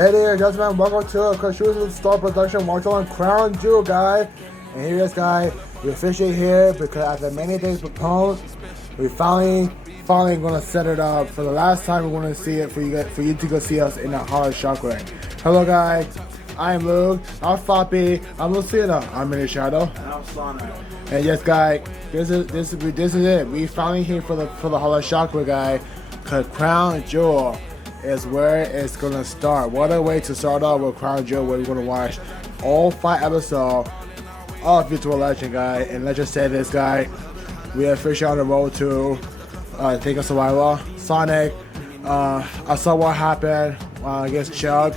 Ladies and gentlemen, welcome to a Shoes Star Production watch on Crown Jewel, guy. And here is, guy, we're officially here because after many days postponed, we finally gonna set it up for the last time. We want to see it for you to go see us in the Hollow Shockwave. Hello, guys. I am Luke. I'm Floppy. I'm Lucina. I'm in the shadow. And I'm Sonic. And yes, guy, this is it. We finally here for the Hollow Shockwave, guy. Cause Crown Jewel is where it's gonna start. What a way to start off with Crown Jewel, where we're gonna watch all 5 episodes of Vtuber Legend, guy. And let's just say this, guy, we are officially on the road to Think of Survival. Sonic, I saw what happened against Chuck.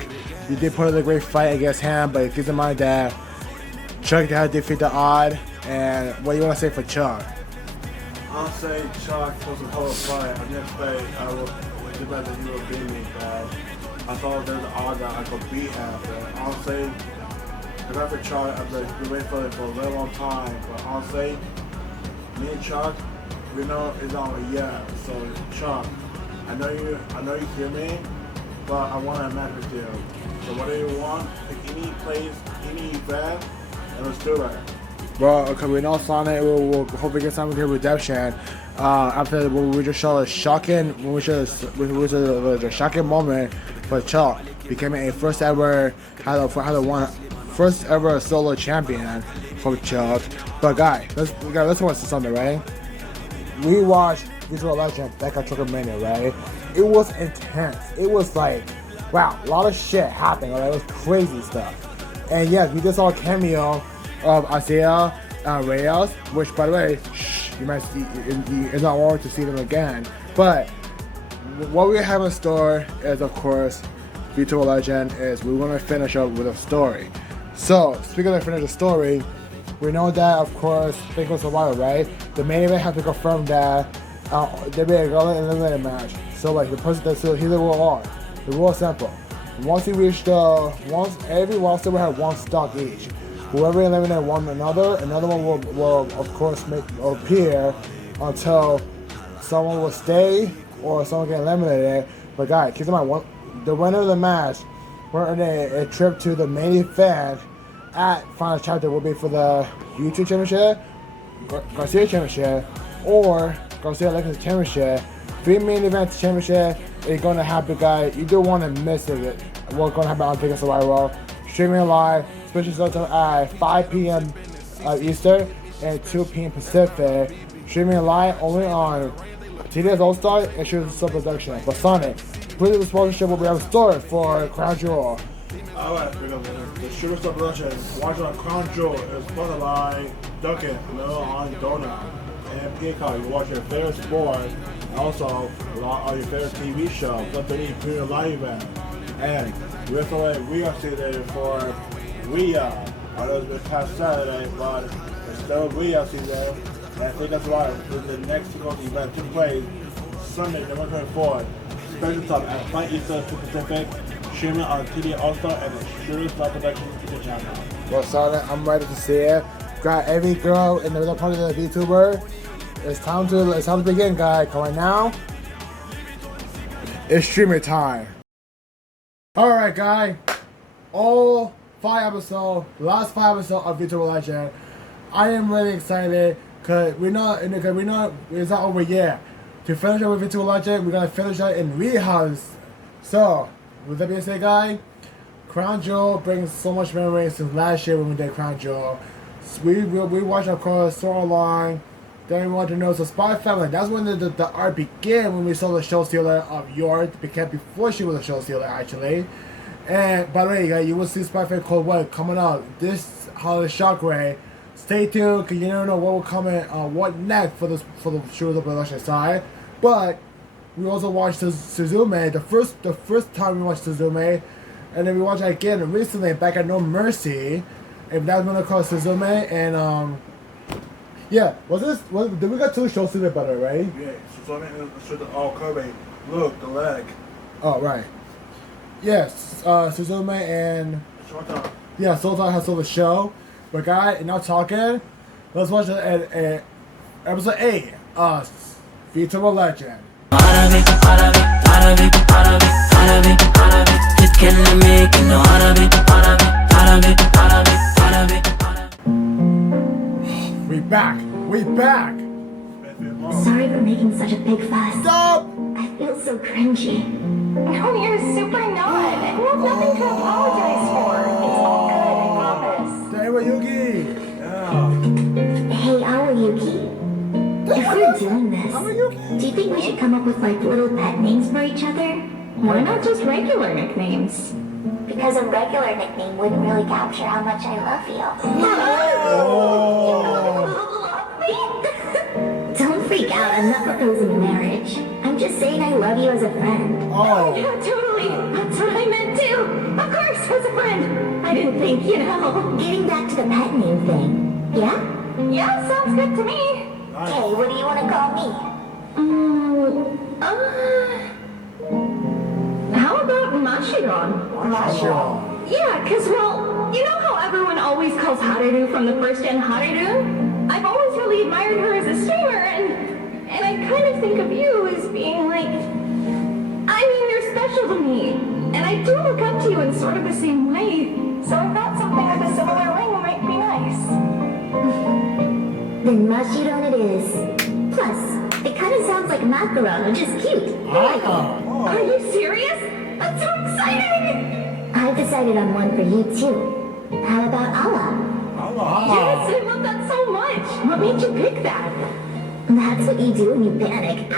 You did put in a great fight against him, but keep in mind that Chuck had to defeat the odd. And what do you want to say for Chuck? I'll say Chuck was a whole fight. I didn't say I would do better than he would beat me, but I thought there's an odd that I could beat him. But I'll say, if I for Chuck, I've been waiting for it for a very long time. But I'll say, me and Chuck, we know it's on a yeah. So Chuck, I know you hear me, but I want to match with you. So whatever you want, pick any place, any event, and let's do it. Well, okay, we know Sonic will hopefully get some good redemption. After we just showed a shocking, a shocking moment for Chuck becoming a first ever solo champion for Chuck. But guys, let's watch something, right? We watched Vtuber Legend back at Truckermania, right? It was intense. It was like, wow, a lot of shit happening. Right? It was crazy stuff. And yes, we just saw a cameo of Isaiah Reyes, which, by the way, you might see, it's not wrong to see them again. But what we have in store is, of course, Vtuber Legend is we're going to finish up with a story. So, speaking of finish the story, we know that, of course, Think of Survival, right? The main event has to confirm that there be a eliminated match. So, like, the person that's here's the rule are. The rule is simple. Once every roster will have 1 stock each. Whoever eliminated one another one will of course appear until someone will stay or someone get eliminated. But guys, keep in mind, the winner of the match, we're on a trip to the main event at Final Chapter will be for the YouTube Championship, Garcia Championship, or Garcia Legacy Championship. 3 main events championship is going to happen, guys. You don't want to miss it. What's going to happen on Think of Survival. Streaming live, special time at 5 p.m. Eastern and 2 p.m. Pacific. Streaming live only on TDS All-Star and Shoes Star Production. But Sonic, please the sponsorship will be on store for Crown Jewel. Alright, the Sugar Star Production watching on Crown Jewel is sponsored by Dunkin', on Donut, and Peacock. You watch your favorite sport, and also on your favorite TV show, plus they need premium live event. And we're still we are seated for RWBY. I know it's been past Saturday, but it's still RWBY season. And I think that's why the next event took place Sunday, November 24th. Special time at 5 Eastern, 2 Pacific. Streaming on TD All-Star and the Shooter Star Production YouTube channel. Well, Sonic, I'm ready to see it. Got every girl in the middle part of the VTuber. It's time to begin, guys. Come on now. It's streamer time. Alright, guys. All 5 episodes, last 5 episodes of Vtuber Legend. I am really excited because we know it's not over yet. To finish up with Vtuber Legend, we're gonna finish it in RWBY House. So, with that being said, guys, Crown Jewel brings so much memories since last year when we did Crown Jewel. So we watched, of course, storyline. Then we want to know, so Spy Family, that's when the art began, when we saw the show stealer of York, before she was a show stealer, actually. And by the way, guys, you will see Spy Family Cold White coming out this Hollow Shockwave. Stay tuned, because you never know what will come in, what next for the Shooter Production side. But we also watched Suzume, the first time we watched Suzume, and then we watched it again recently back at No Mercy. If that's gonna call Suzume, and yeah, did we got 2 shows to it better, right? Yeah, Suzume Kobe. Look, the leg. Oh, right. Yes, Suzume and Showtime. Yeah, Sultan has sold the show. But guys, now talking, let's watch episode 8 of Vtuber Legend. Killing me, you know how to be, how to be, how to be, how to be, how to be, how to be. We back. We back. Sorry for making such a big fuss. Stop. I feel so cringy. No, you're super not. And you have nothing to apologize for. It's all good, I promise. Daiwa Yuki. Yeah. Hey, Aoyuki. If we're doing this, Aoyuki. do you think we should come up with like little pet names for each other? Why not just regular nicknames? Because a regular nickname wouldn't really capture how much I love you. Don't freak out, I'm not proposing marriage. I'm just saying I love you as a friend. Oh. Yeah, totally. That's what I meant too. Of course, as a friend. I didn't think, Getting back to the pet name thing. Yeah? Yeah, sounds good to me. Okay, what do you want to call me? How about Mashiron? Mashiron. Yeah, cause well, you know how everyone always calls Haruru from the first gen Haruru? I've always really admired her as a streamer, and I kind of think of you as being like, I mean, you're special to me, and I do look up to you in sort of the same way. So I thought something with a similar ring might be nice. Then Mashiron it is. Plus, it kind of sounds like macaron, which is cute. Are you serious? That's so exciting! I've decided on one for you too. How about Allah? Yes, I love that so much. What made you pick that? That's what you do when you panic.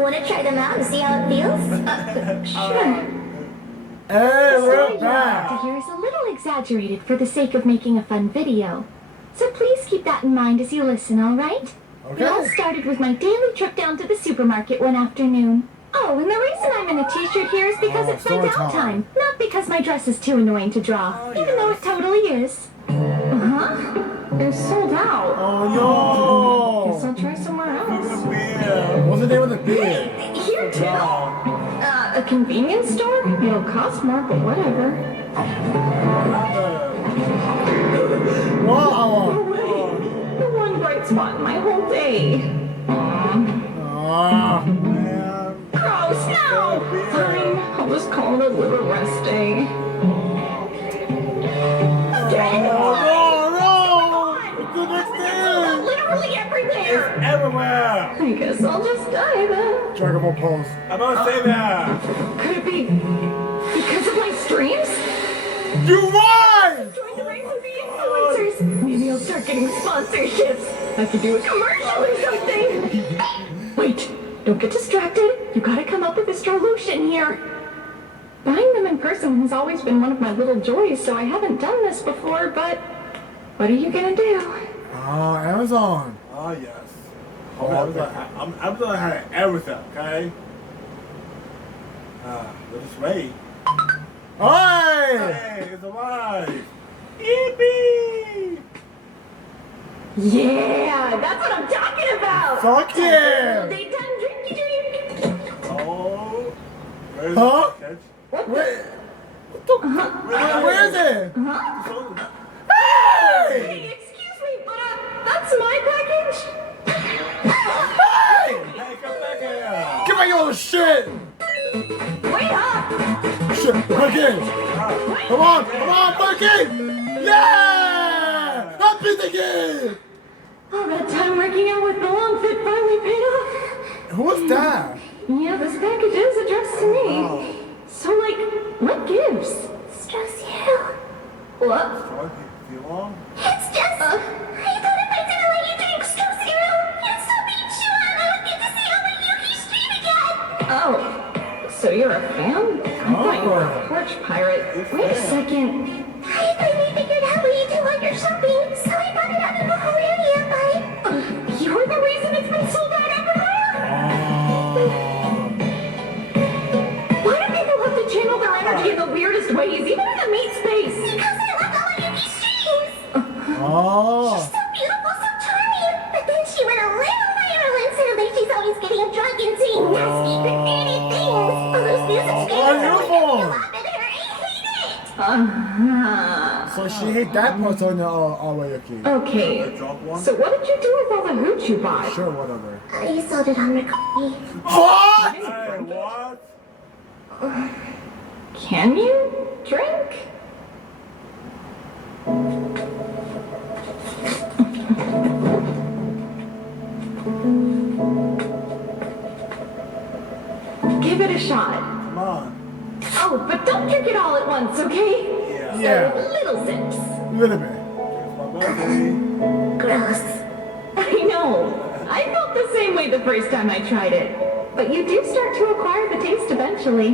Want to try them out and see how it feels? Sure. Hey, we're To back. hear is a little exaggerated for the sake of making a fun video. So please keep that in mind as you listen, alright? It all Okay. started with my daily trip down to the supermarket one afternoon. Oh, and the reason I'm in a t-shirt here is because it's my story time. downtime, not because my dress is too annoying to draw, even though it totally is. Huh? They're sold out. Oh Guess no. I'll try somewhere else. What's the name of the beer? Here too? A convenience store? It'll cost more, but whatever. Wow. The one bright spot in my whole day. Gross, no! Fine, I'll just call it a little rest day. Literally everywhere! Everywhere! I guess I'll just die then. Dragon Ball pose. I'm gonna say that! Could it be because of my streams? You won! Join the race with the influencers. Maybe I'll start getting sponsorships. I could do a commercial or something. Wait, don't get distracted. You gotta come up with a solution here. Buying them in person has always been one of my little joys, so I haven't done this before, but what are you gonna do? Oh, Amazon. Oh, yes. I'm gonna have everything, okay? Let's wait. Hey! Hey, it's alive! Yippee! Yeah, that's what I'm talking about! Fuck yeah! Daytime drinky drink! Oh. Where's Huh? the catch? Where? Where is it? Hey, Hey! excuse me, but that's my package? Hey! Hey, come back here! Give me your shit! Wait up! Shit, break in! Come on, break in! Yeah! Let's beat the game! All that time working out with the long fit finally paid off. Who was that? Yeah, this package is addressed to me. So, like, what gives? It's just you. What? Oh, you long? It's just... I thought if I didn't let you drink Strauss Zero, you'd still be chewing and I would get to see how many Yuki stream again. Oh, so you're a fan? I thought you were a porch pirate. Wait a second. I finally figured out what you do while you're shopping, so I bought it out of the Hallelujah, but... you're the reason it's been sold out everywhere? Why do people have to channel their energy in the weirdest ways, even in the meat space? Because I love all Yuki streams. Oh. She's so beautiful, so charming. But then she went a little viral and sounded like she's always getting drunk and saying nasty, petty things. All those new subscribers are beautiful. laughing at her. I hate it. So she hate that part on the Aoyuki. Okay, so what did you do with all the hooch you bought? Sure, whatever. I sold it on RWBY. What? Hey, what? Can you drink? Give it a shot. Come on. Oh, but don't drink it all at once, okay? Yeah. Little sips. Little bit. My birthday. Gross. I know. I felt the same way the first time I tried it. But you do start to acquire the taste eventually.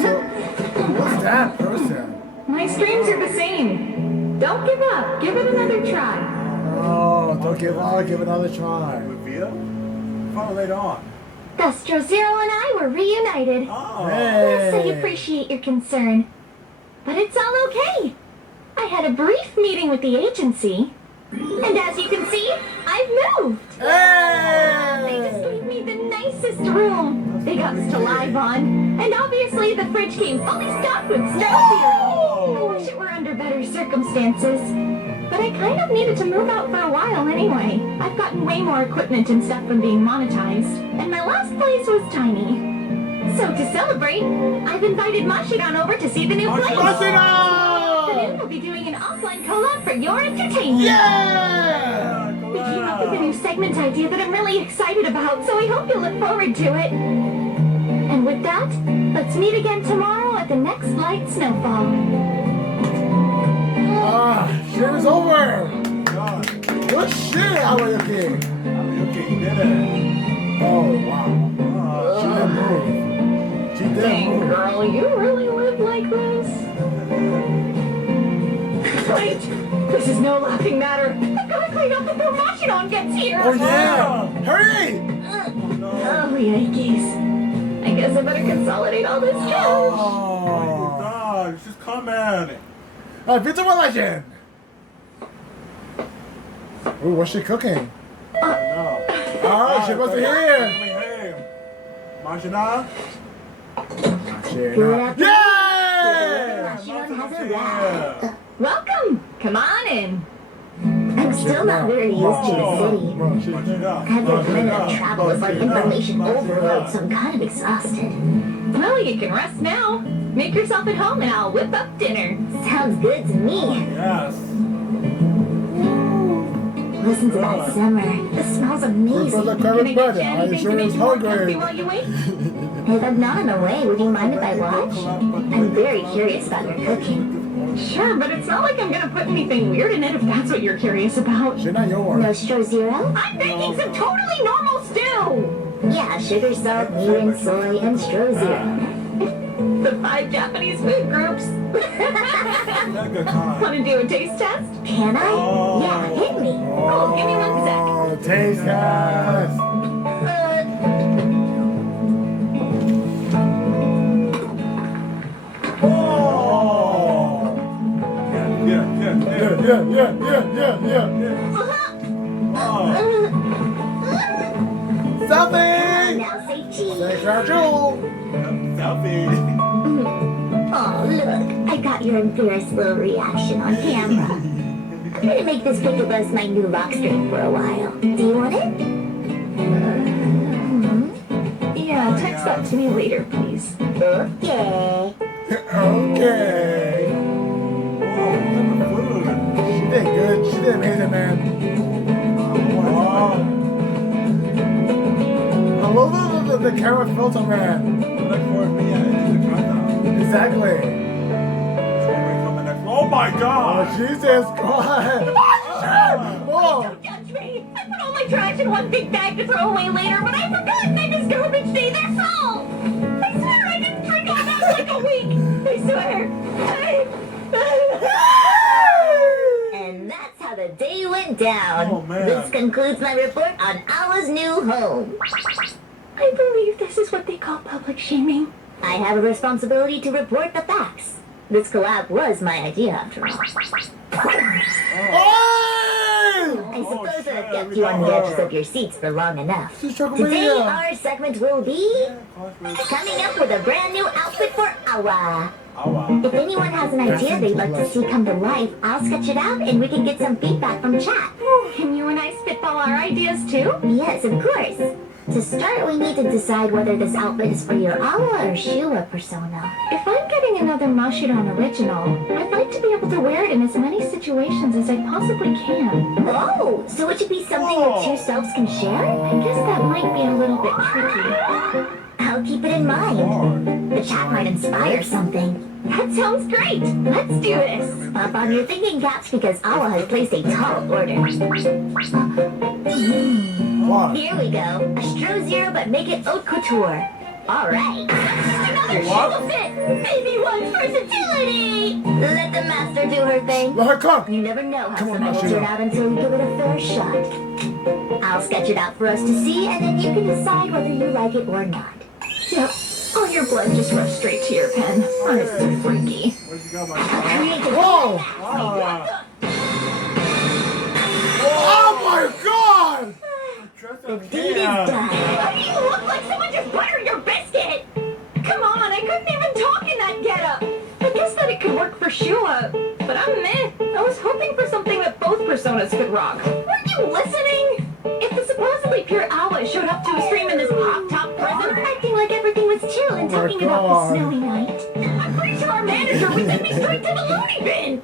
So, who's that person? My streams are the same. Don't give up. Give it another try. Oh, don't give up. Give it another try. With Via? Finally later on. Dustro Zero and I were reunited. Oh. Yes, I Hey. appreciate your concern. But it's all okay. I had a brief meeting with the agency. And as you can see, I've moved. They just Hey! gave me the nicest room. They got us to live on. And obviously the fridge came fully stocked with Snow Zero. I wish it were under better circumstances. But I kind of needed to move out for a while anyway. I've gotten way more equipment and stuff from being monetized. And my last place was tiny. So to celebrate, I've invited Mashidan over to see the new place. Afternoon, we'll be doing an offline collab for your entertainment. Yeah! We came up with a new segment idea that I'm really excited about, so I hope you'll look forward to it. And with that, let's meet again tomorrow at the next light snowfall. Ah, shit is over! God. Good shit, Aoyuki! Okay, you did it. Oh, wow. She didn't move. She didn't Dang, move. girl, you really live like this? Wait, this is no laughing matter. I've got to clean up before Mashidan gets here. Oh, yeah! Hurry! Oh, yikes. I guess I better consolidate all this trash. Oh, God, it's just coming. Vtuber Legend! Ooh, what's she cooking? No. Oh, she wasn't here! Hey, Mashina? Yay! Mashidan has arrived. Yeah. Welcome. Come on in. I'm still not very used to the city. Mashina. Every minute of travel is like information overload, so I'm kind of exhausted. Well, you can rest now. Make yourself at home and I'll whip up dinner. Sounds good to me. Yes. Listen to that summer. The smell's For amazing. the Can I current get brother, you I anything to sure make is you more comfy hungry. while you wait? If I'm not on the way, would you mind if I watch? I'm very curious about your cooking. Sure, but it's not like I'm gonna put anything weird in it if that's what you're curious about. She's not yours. No Stro Zero? I'm making some totally normal stew! Yeah, sugar, salt, mirin, soy, and Stro Zero. The 5 Japanese food groups. That good time. Wanna do a taste test? Can I? Yeah, hit me. Oh, give me 1 sec. Oh, taste test! Oh. Yeah. Oh. Selfie! Now say cheese. Say Jewel! Selfie. Oh, look. I got your embarrassed little reaction on camera. I'm gonna make this pickle buzz my new lock string for a while. Do you want it? Yeah, text that to me later, please. Okay. Okay. Oh, look at the food. She did good. She did amazing, man. Wow. I love the camera filter, man. Look for me into the countdown. Exactly. Coming next. Oh my Oh, God. Jesus Christ. Oh, Don't judge me! I put all my trash in one big bag to throw away later, but I forgot that it's garbage day, that's all! I swear I didn't drink all that for like a week! I swear! And that's how the day went down. Oh, man. This concludes my report on Allah's new home. I believe this is what they call public shaming. I have a responsibility to report the facts. This collab was my idea, after all. oh! I suppose that I've kept you on the edges of your seats for long enough. This is Chocolate Today, Radio. our segment will be coming up with a brand new outfit for Awa. Oh, wow. If anyone has an idea they'd like to see come to life, I'll sketch it out and we can get some feedback from chat. Can you and I spitball our ideas too? Yes, of course. To start, we need to decide whether this outfit is for your Awa or Shua persona. If I'm getting another Mashiron original, I'd like to be able to wear it in as many situations as I possibly can. Oh, so it should be something your two selves can share? I guess that might be a little bit tricky. I'll keep it in mind. The chat might inspire something. That sounds great! Let's do this! Up on your thinking caps because Awa has placed a tall order. What? Here we go. Astro Zero, but make it haute couture. Alright. Another What? Shua fit! Baby one's versatility! Let the master do her thing. Let her cook. You never know how Come on, something will Mashiro. turn out until you give it a fair shot. I'll sketch it out for us to see, and then you can decide whether you like it or not. Yep. All your blood just rushed straight to your pen. Honestly, freaky. Where'd you go, my I'll friend? create the Whoa! Ah, Oh my god! dress The up deed is Cam. done. Why do you look like someone just buttered your biscuit? Come on, I couldn't even talk in that getup. I guess that it could work for Shua, but I'm meh. I was hoping for something that both personas could rock. Weren't you listening? If the supposedly pure Awa showed up to a stream in this pop-top prison, Acting like everything was chill and Oh my talking about God. the snowy night. I'm pretty sure our manager would send me straight to the loony bin.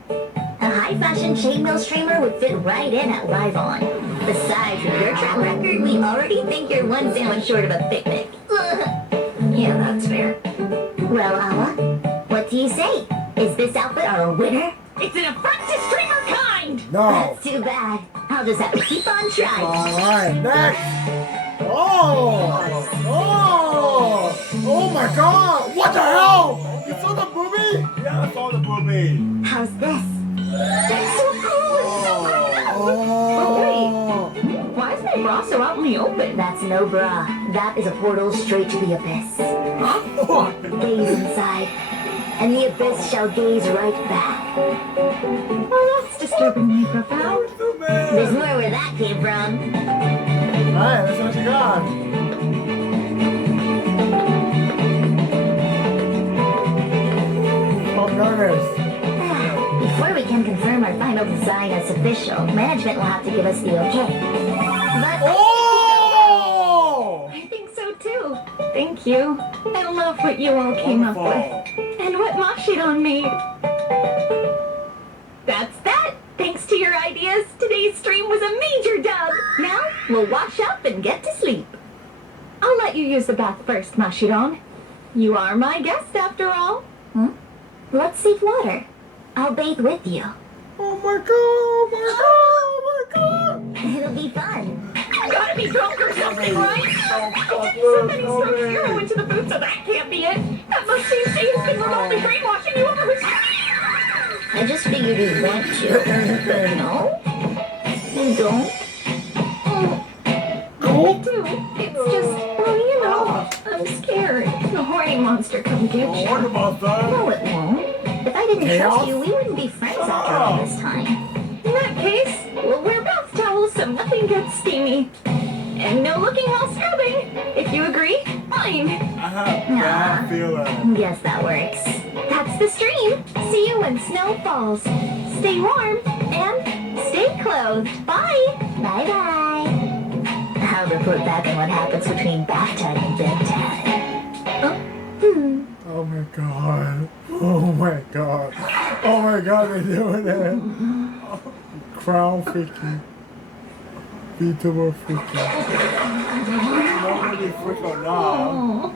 A high-fashion chainmail streamer would fit right in at Live On. Besides, with your track record, we already think you're one sandwich short of a picnic. Yeah, that's fair. Well, Awa, what do you say? Is this outfit our winner? It's an affront to streamer kind! No. That's too bad. I'll just have to keep on trying. Alright, next. Oh! Oh! Oh my god! What the hell? You saw the movie? Yeah, I saw the movie. How's this? That's so cool! Oh! Why is my bra so out in the open? That's no bra. That is a portal straight to the abyss. Gaze inside, and the abyss shall gaze right back. Well, that's disturbingly profound. There's more where that came from. Alright, that's what you got. I'm nervous. Before we can confirm our final design as official, management will have to give us the okay. But Oh! I think so too. Thank you. I love what you all came up with. And what Mashiron made. That's that. Thanks to your ideas, today's stream was a major dub. Now, we'll wash up and get to sleep. I'll let you use the bath first, Mashiron. You are my guest after all. let's save water. I'll bathe with you. Oh my god! Oh my god! Oh my god! It'll be fun. You gotta be drunk or something, right? Somebody stroked zero into the food, so that can't be it. That must mean Shane's been remotely brainwashing you over his... I just figured you'd want to. No? You don't? I do. It's just, well, you know, I'm scared. The horny monster come get you. What about that? No, it won't. If I didn't trust you, we wouldn't be friends after all this time. In that case, we'll wear bath towels so nothing gets steamy. And no looking while scrubbing. If you agree, fine. I have bad feeling. Yes, that works. That's the stream. See you when snow falls. Stay warm and stay clothed. Bye. Bye-bye. I'll report back on what happens between bath time and bedtime. Oh my god. Oh my god. Oh my god, they're doing it. Crown freaking. Vtuber freaking. Nobody freak or not.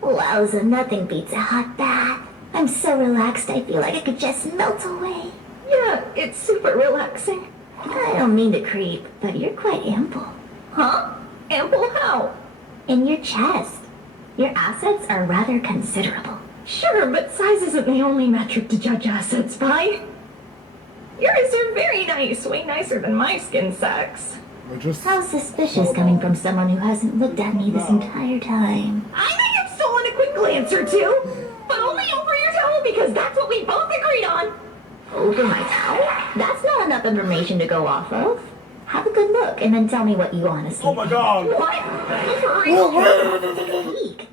Wowza, nothing beats a hot bath. I'm so relaxed I feel like I could just melt away. Yeah, it's super relaxing. I don't mean to creep, but you're quite ample. Huh? Ample how? In your chest. Your assets are rather considerable. Sure, but size isn't the only metric to judge assets by. Yours are very nice, way nicer than my skin sacks. They're just. How suspicious coming from someone who hasn't looked at me this entire time. I may have stolen a quick glance or two, but only over your towel because that's what we both agreed on. Over my towel? That's not enough information to go off of. Have a good look and then tell me what you honestly Oh my god. What? For real? Take a peek.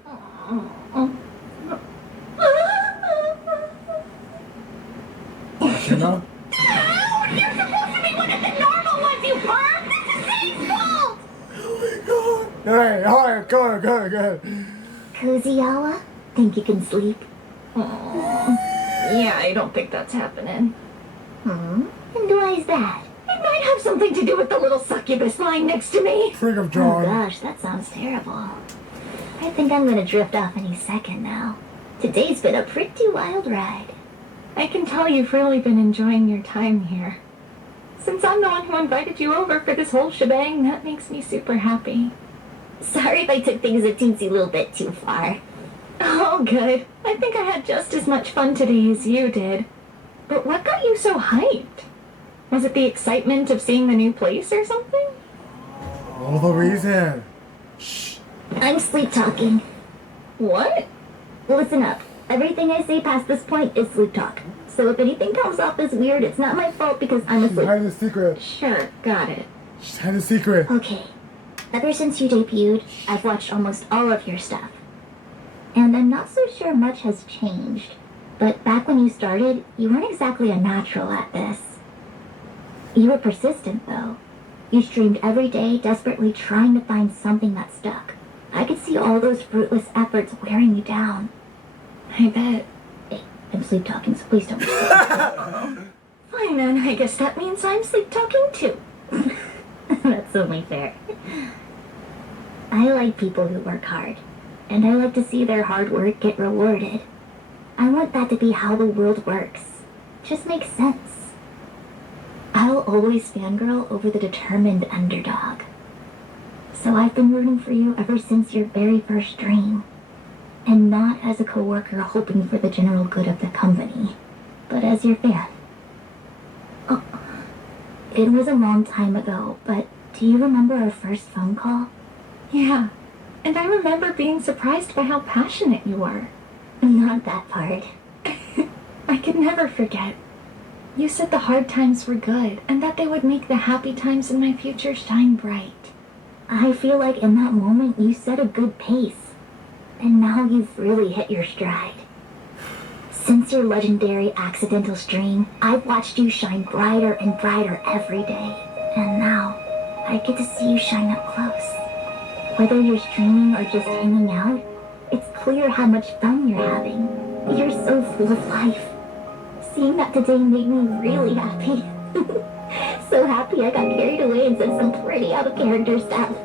Alright, good. Cozy Awa? Think you can sleep? Yeah, I don't think that's happening. And why is that? It might have something to do with the little succubus lying next to me. Freak of Oh John. gosh, that sounds terrible. I think I'm gonna drift off any second now. Today's been a pretty wild ride. I can tell you've really been enjoying your time here. Since I'm the one who invited you over for this whole shebang, that makes me super happy. Sorry if I took things a teensy little bit too far. Oh, good. I think I had just as much fun today as you did. But what got you so hyped? Was it the excitement of seeing the new place or something? All the reason. I'm sleep talking. What? Listen up. Everything I say past this point is sleep talk. So if anything comes off as weird, it's not my fault because I'm She's asleep. hiding a secret. Sure, got it. She's hiding a secret. Okay. Ever since you debuted, I've watched almost all of your stuff. And I'm not so sure much has changed. But back when you started, you weren't exactly a natural at this. You were persistent, though. You streamed every day, desperately trying to find something that stuck. I could see all those fruitless efforts wearing you down. I bet. Hey, I'm sleep talking, so please don't. Fine then, I guess that means I'm sleep talking too. That's only fair. I like people who work hard, and I like to see their hard work get rewarded. I want that to be how the world works. Just makes sense. I'll always fangirl over the determined underdog. So I've been rooting for you ever since your very first dream. And not as a coworker hoping for the general good of the company, but as your fan. Oh, it was a long time ago, but do you remember our first phone call? Yeah, and I remember being surprised by how passionate you were. Not that part. I could never forget. You said the hard times were good, and that they would make the happy times in my future shine bright. I feel like in that moment you set a good pace. And now you've really hit your stride. Since your legendary accidental stream, I've watched you shine brighter and brighter every day. And now, I get to see you shine up close. Whether you're streaming or just hanging out, it's clear how much fun you're having. You're so full of life. Seeing that today made me really happy. So happy I got carried away and said some pretty out of character stuff.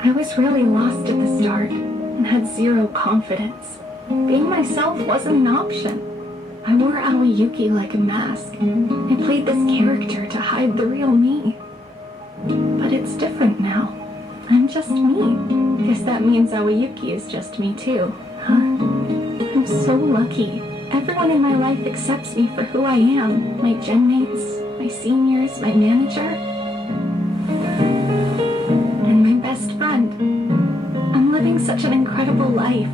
I was really lost at the start and had zero confidence. Being myself wasn't an option. I wore Aoyuki like a mask. I played this character to hide the real me. But it's different now. I'm just me. Guess that means Aoyuki is just me too, huh? I'm so lucky. Everyone in my life accepts me for who I am. My gen mates, my seniors, my manager. Best friend. I'm living such an incredible life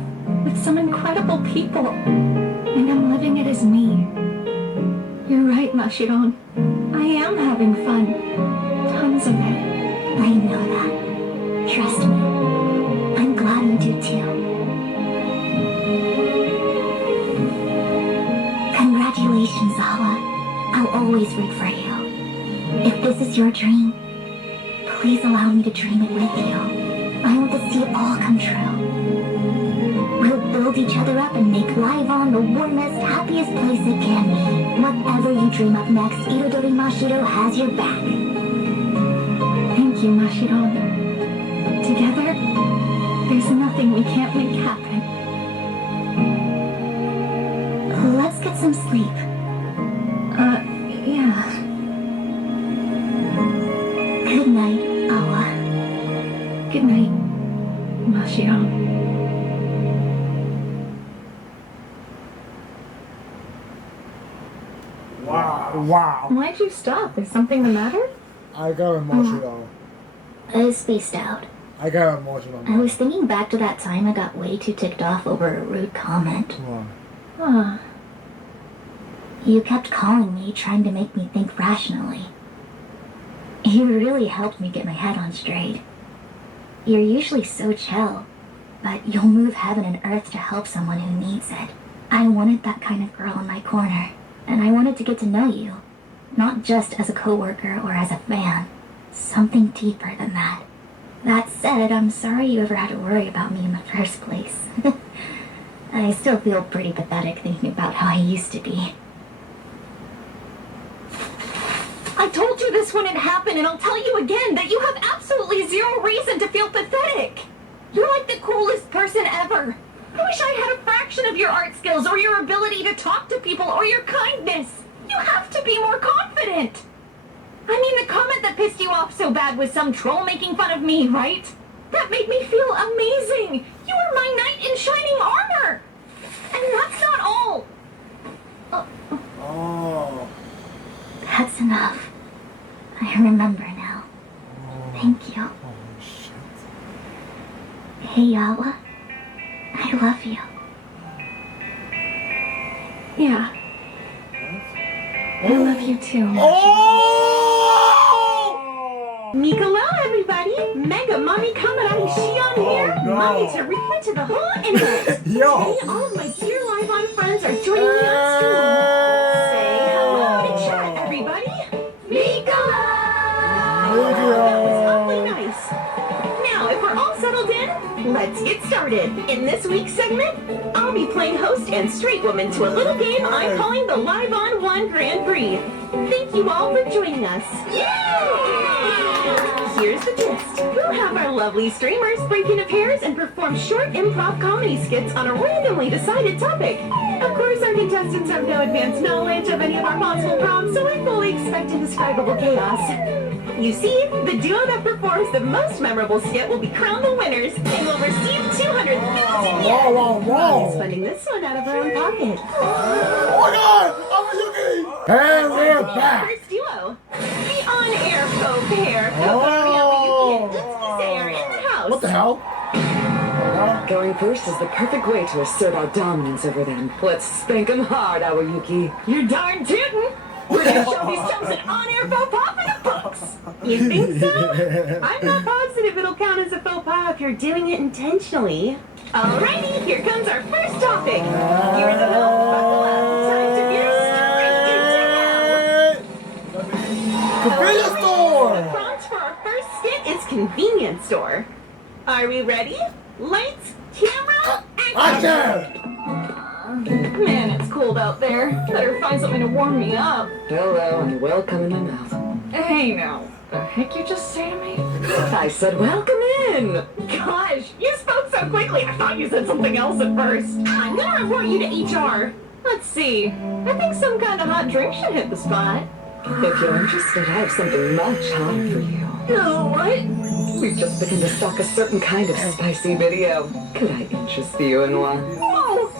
with some incredible people, and I'm living it as me. You're right, Mashiron. I am having fun. Tons of it. I know that. Trust me. I'm glad you do too. Congratulations, Awa. I'll always root for you. If this is your dream, please allow me to dream it with you. I want to see it all come true. We'll build each other up and make Live On the warmest, happiest place it can be. Whatever you dream up next, Itadori Mashiro has your back. Thank you, Mashiron. Together, there's nothing we can't make happen. Let's get some sleep. Yeah. Good night, Awa. Good night, Mashiron. Wow. Why'd you stop? Is something the matter? I got emotional. I spaced out. I got emotional. I was thinking back to that time I got way too ticked off over a rude comment. Come on. Huh. You kept calling me, trying to make me think rationally. You really helped me get my head on straight. You're usually so chill, but you'll move heaven and earth to help someone who needs it. I wanted that kind of girl in my corner, and I wanted to get to know you, not just as a coworker or as a fan. Something deeper than that. That said, I'm sorry you ever had to worry about me in the first place. I still feel pretty pathetic thinking about how I used to be. I told you this when it happened, and I'll tell you again that you have absolutely zero reason to feel pathetic. You're like the coolest person ever. I wish I had a fraction of your art skills, or your ability to talk to people, or your kindness. You have to be more confident. I mean, the comment that pissed you off so bad was some troll making fun of me, right? That made me feel amazing. You were my knight in shining armor. And that's not all. Oh. That's enough. I remember now. Thank you. Oh, shit. Hey, Yawa. I love you. Yeah. I love you too. Oh! Hello, everybody! Mega Mommy Kamarari Shion here! no. Mommy Teresa to the whole internet! Yo! Today, all of my dear Live On friends are joining me on stream! Say hello to chat, everybody! Mikola! That was awfully nice! Now, if we're all settled in, let's get started! In this week's segment, I'll be playing host and straight woman to a little game I'm calling the Live On 1 Grand Prix. Thank you all for joining us! Here's the gist. We'll have our lovely streamers break into pairs and perform short improv comedy skits on a randomly decided topic. Of course, our contestants have no advanced knowledge of any of our possible prompts, so I fully expect indescribable chaos. You see, the duo that performs the most memorable skit will be crowned the winners and will receive 200,000 yen. Whoa! Mommy's funding this one out of her own pocket. Oh my god! I'm a And we're back. First duo, the on-air faux pair, Oh. Kokomi and Utsuki Sayer in the house. What the hell? Going first is the perfect way to assert our dominance over them. Let's spank 'em hard, Aoyuki. You're darn tootin'! We're gonna show these chumps an on-air faux pas for the books! You think so? I'm not positive it'll count as a faux pas if you're doing it intentionally. Alrighty, here comes our first topic. You're the bell, buckle up. Time to veer straight into hell. Convenience The store. prompt for our first skit is convenience store. Are we ready? Lights, camera, action! Action. Man, it's cold out there. Better find something to warm me up. Hello and welcome in my mouth. Hey now, the heck you just say to me? I said welcome in! Gosh, you spoke so quickly. I thought you said something else at first. I'm gonna report you to HR. Let's see. I think some kind of hot drink should hit the spot. If you're interested, I have something much hotter for you. Oh, what? We've just begun to stock a certain kind of spicy video. Could I interest you in one? Whoa!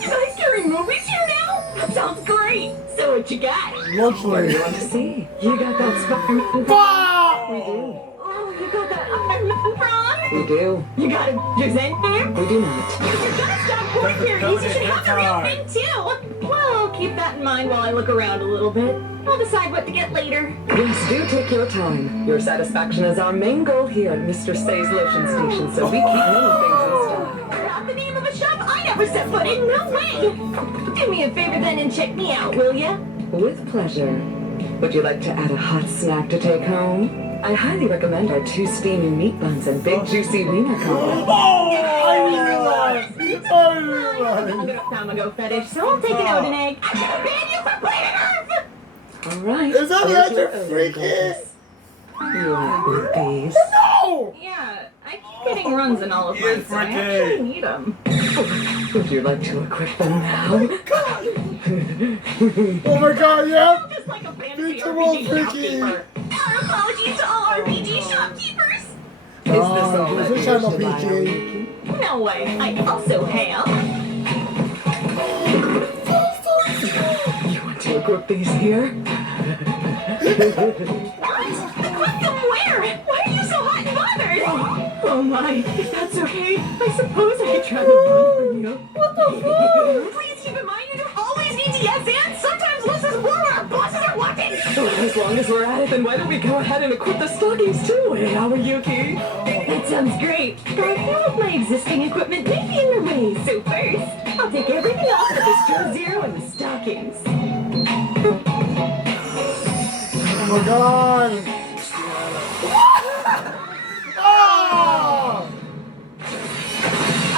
You guys carry movies here now? That sounds great. So what you got? What do you Luxury. want to see? You got that Spider-Man? We do. Oh, you got that Iron Man prawn? We do. You got Avengers Endgame? We do not. If you're gonna stop point theories, you should have the real thing too. Well, I'll keep that in mind while I look around a little bit. I'll decide what to get later. Yes, do take your time. Your satisfaction is our main goal here at Mr. Say's Lotion Station, so we keep many things in stock. Not the name of a shop I never set foot in, no way! Do me a favor then and check me out, will ya? With pleasure. Would you like to add a hot snack to take home? I highly recommend our 2 steamy meat buns and big juicy wiener combo. Oh! I realized! I realized! I'm gonna Tamago fetish, so I'll take it out an egg. I'm gonna ban you for playing Earth! All right. Is that here's actually your freaky? overdose. You like these? No. Yeah, I keep getting runs in all of mine, so I actually need them. Would you like to equip them now? Oh my god, yeah. Just like a fantasy It's a little RPG freaky. shopkeeper. Our apologies to all RPG shopkeepers. Is this all Oh, that this you channel should buy, PG. Aoyuki? No way, I also have. You want to equip these here? What? Equip them where? Why are you so hot and bothered? Oh my, if that's okay, I suppose I could try the run for you. What the fuck? Please keep in mind you don't always need to yes and. Sometimes less is more when our bosses are watching. Well, as long as we're at it, then why don't we go ahead and equip the stockings too, Aoyuki? That sounds great, but I feel like my existing equipment may be in the way, so first, I'll take everything off but the Stro Zero and the stockings. Oh my god. Oh!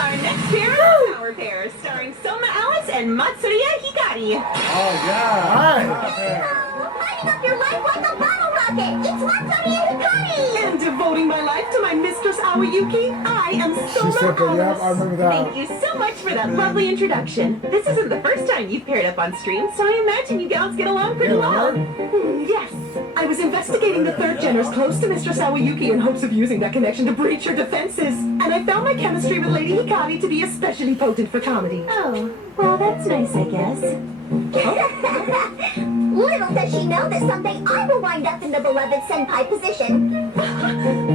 Our next pair is Power Pair, starring Soma Alice and Matsuria Hikari. Oh, yeah. Lighting up your life like a bottle rocket! It's Matsuria Hikari! And devoting my life to my mistress Aoyuki, I am Soma She said that, yeah, Alice. I remember that. Thank you so much for that lovely introduction. This isn't the first time you've paired up on stream, so I imagine you gals get along pretty well. Yes, I was investigating the third geners close to Mistress Aoyuki in hopes of using that connection to breach her defenses, and I found my chemistry with Lady Hikari to be especially potent for comedy. Oh, well, that's nice, I guess. Little does she know that someday I will wind up in the beloved senpai position.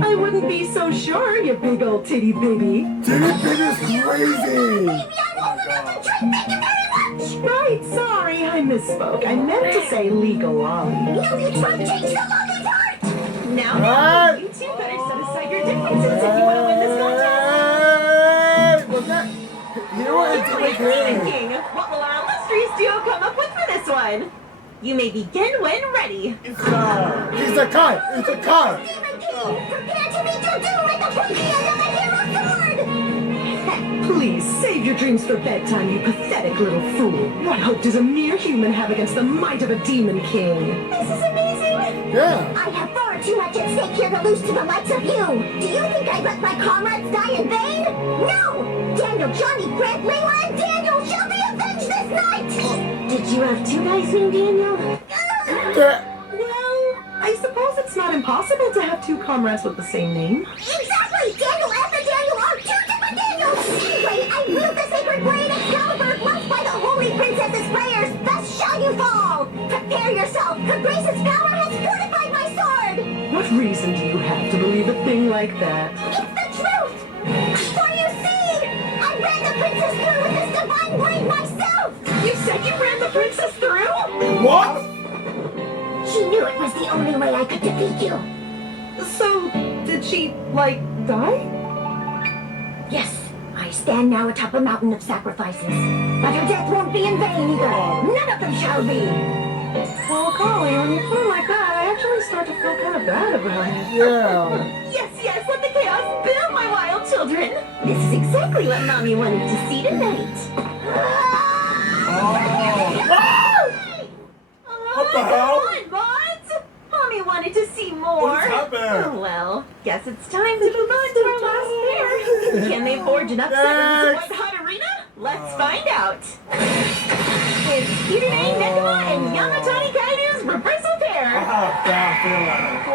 I wouldn't be so sure, you big old titty baby. Titty Big is crazy! Maybe I'm old enough to drink. Thank you very much! Right, sorry, I misspoke. I meant to say legal lolly. No, you tried to change the lolly part! Now, you two better set aside your differences if you want to win this contest. Was that Hero and Surely Titty you're King? thinking, what will our illustrious duo come up with for this one? You may begin when ready. It's It's a cut! It's a cut! Demon King, prepare to meet your doom at the pointy end of the hero sword! Please save your dreams for bedtime, you pathetic little fool. What hope does a mere human have against the might of a demon king? This is amazing! Yeah. I have far too much at stake here to lose to the likes of you! Do you think I let my comrades die in vain? No! Daniel, Johnny, Grant, Layla, and Daniel shall be avenged this night! Did you have two guys named Daniel? Well, I suppose it's not impossible to have two comrades with the same name. Exactly! Daniel and the Daniel are two different Daniels! Anyway, I wield the sacred blade Excalibur blessed by the holy princess's prayers, thus shall you fall! Prepare yourself! Her grace's power has fortified my sword! What reason do you have to believe a thing like that? It's the truth! For you see, I ran the princess through with this divine blade myself! You said you ran the princess through? What? She knew it was the only way I could defeat you. So, did she, like, die? Yes, I stand now atop a mountain of sacrifices. But her death won't be in vain either. None of them shall be. Well, golly, when you put it like that, I actually start to feel kind of bad about it. Yeah. Yes, let the chaos build, my wild children. This is exactly what Mommy wanted to see tonight. What the hell? Come on, Mods! Mommy wanted to see more. What's happened? Oh, well, guess it's time to move on to our last pair. Can they forge enough sevens to white hot arena? Let's find out. It's Kirine Nekoma and Yamatani Kainu's reversal pair.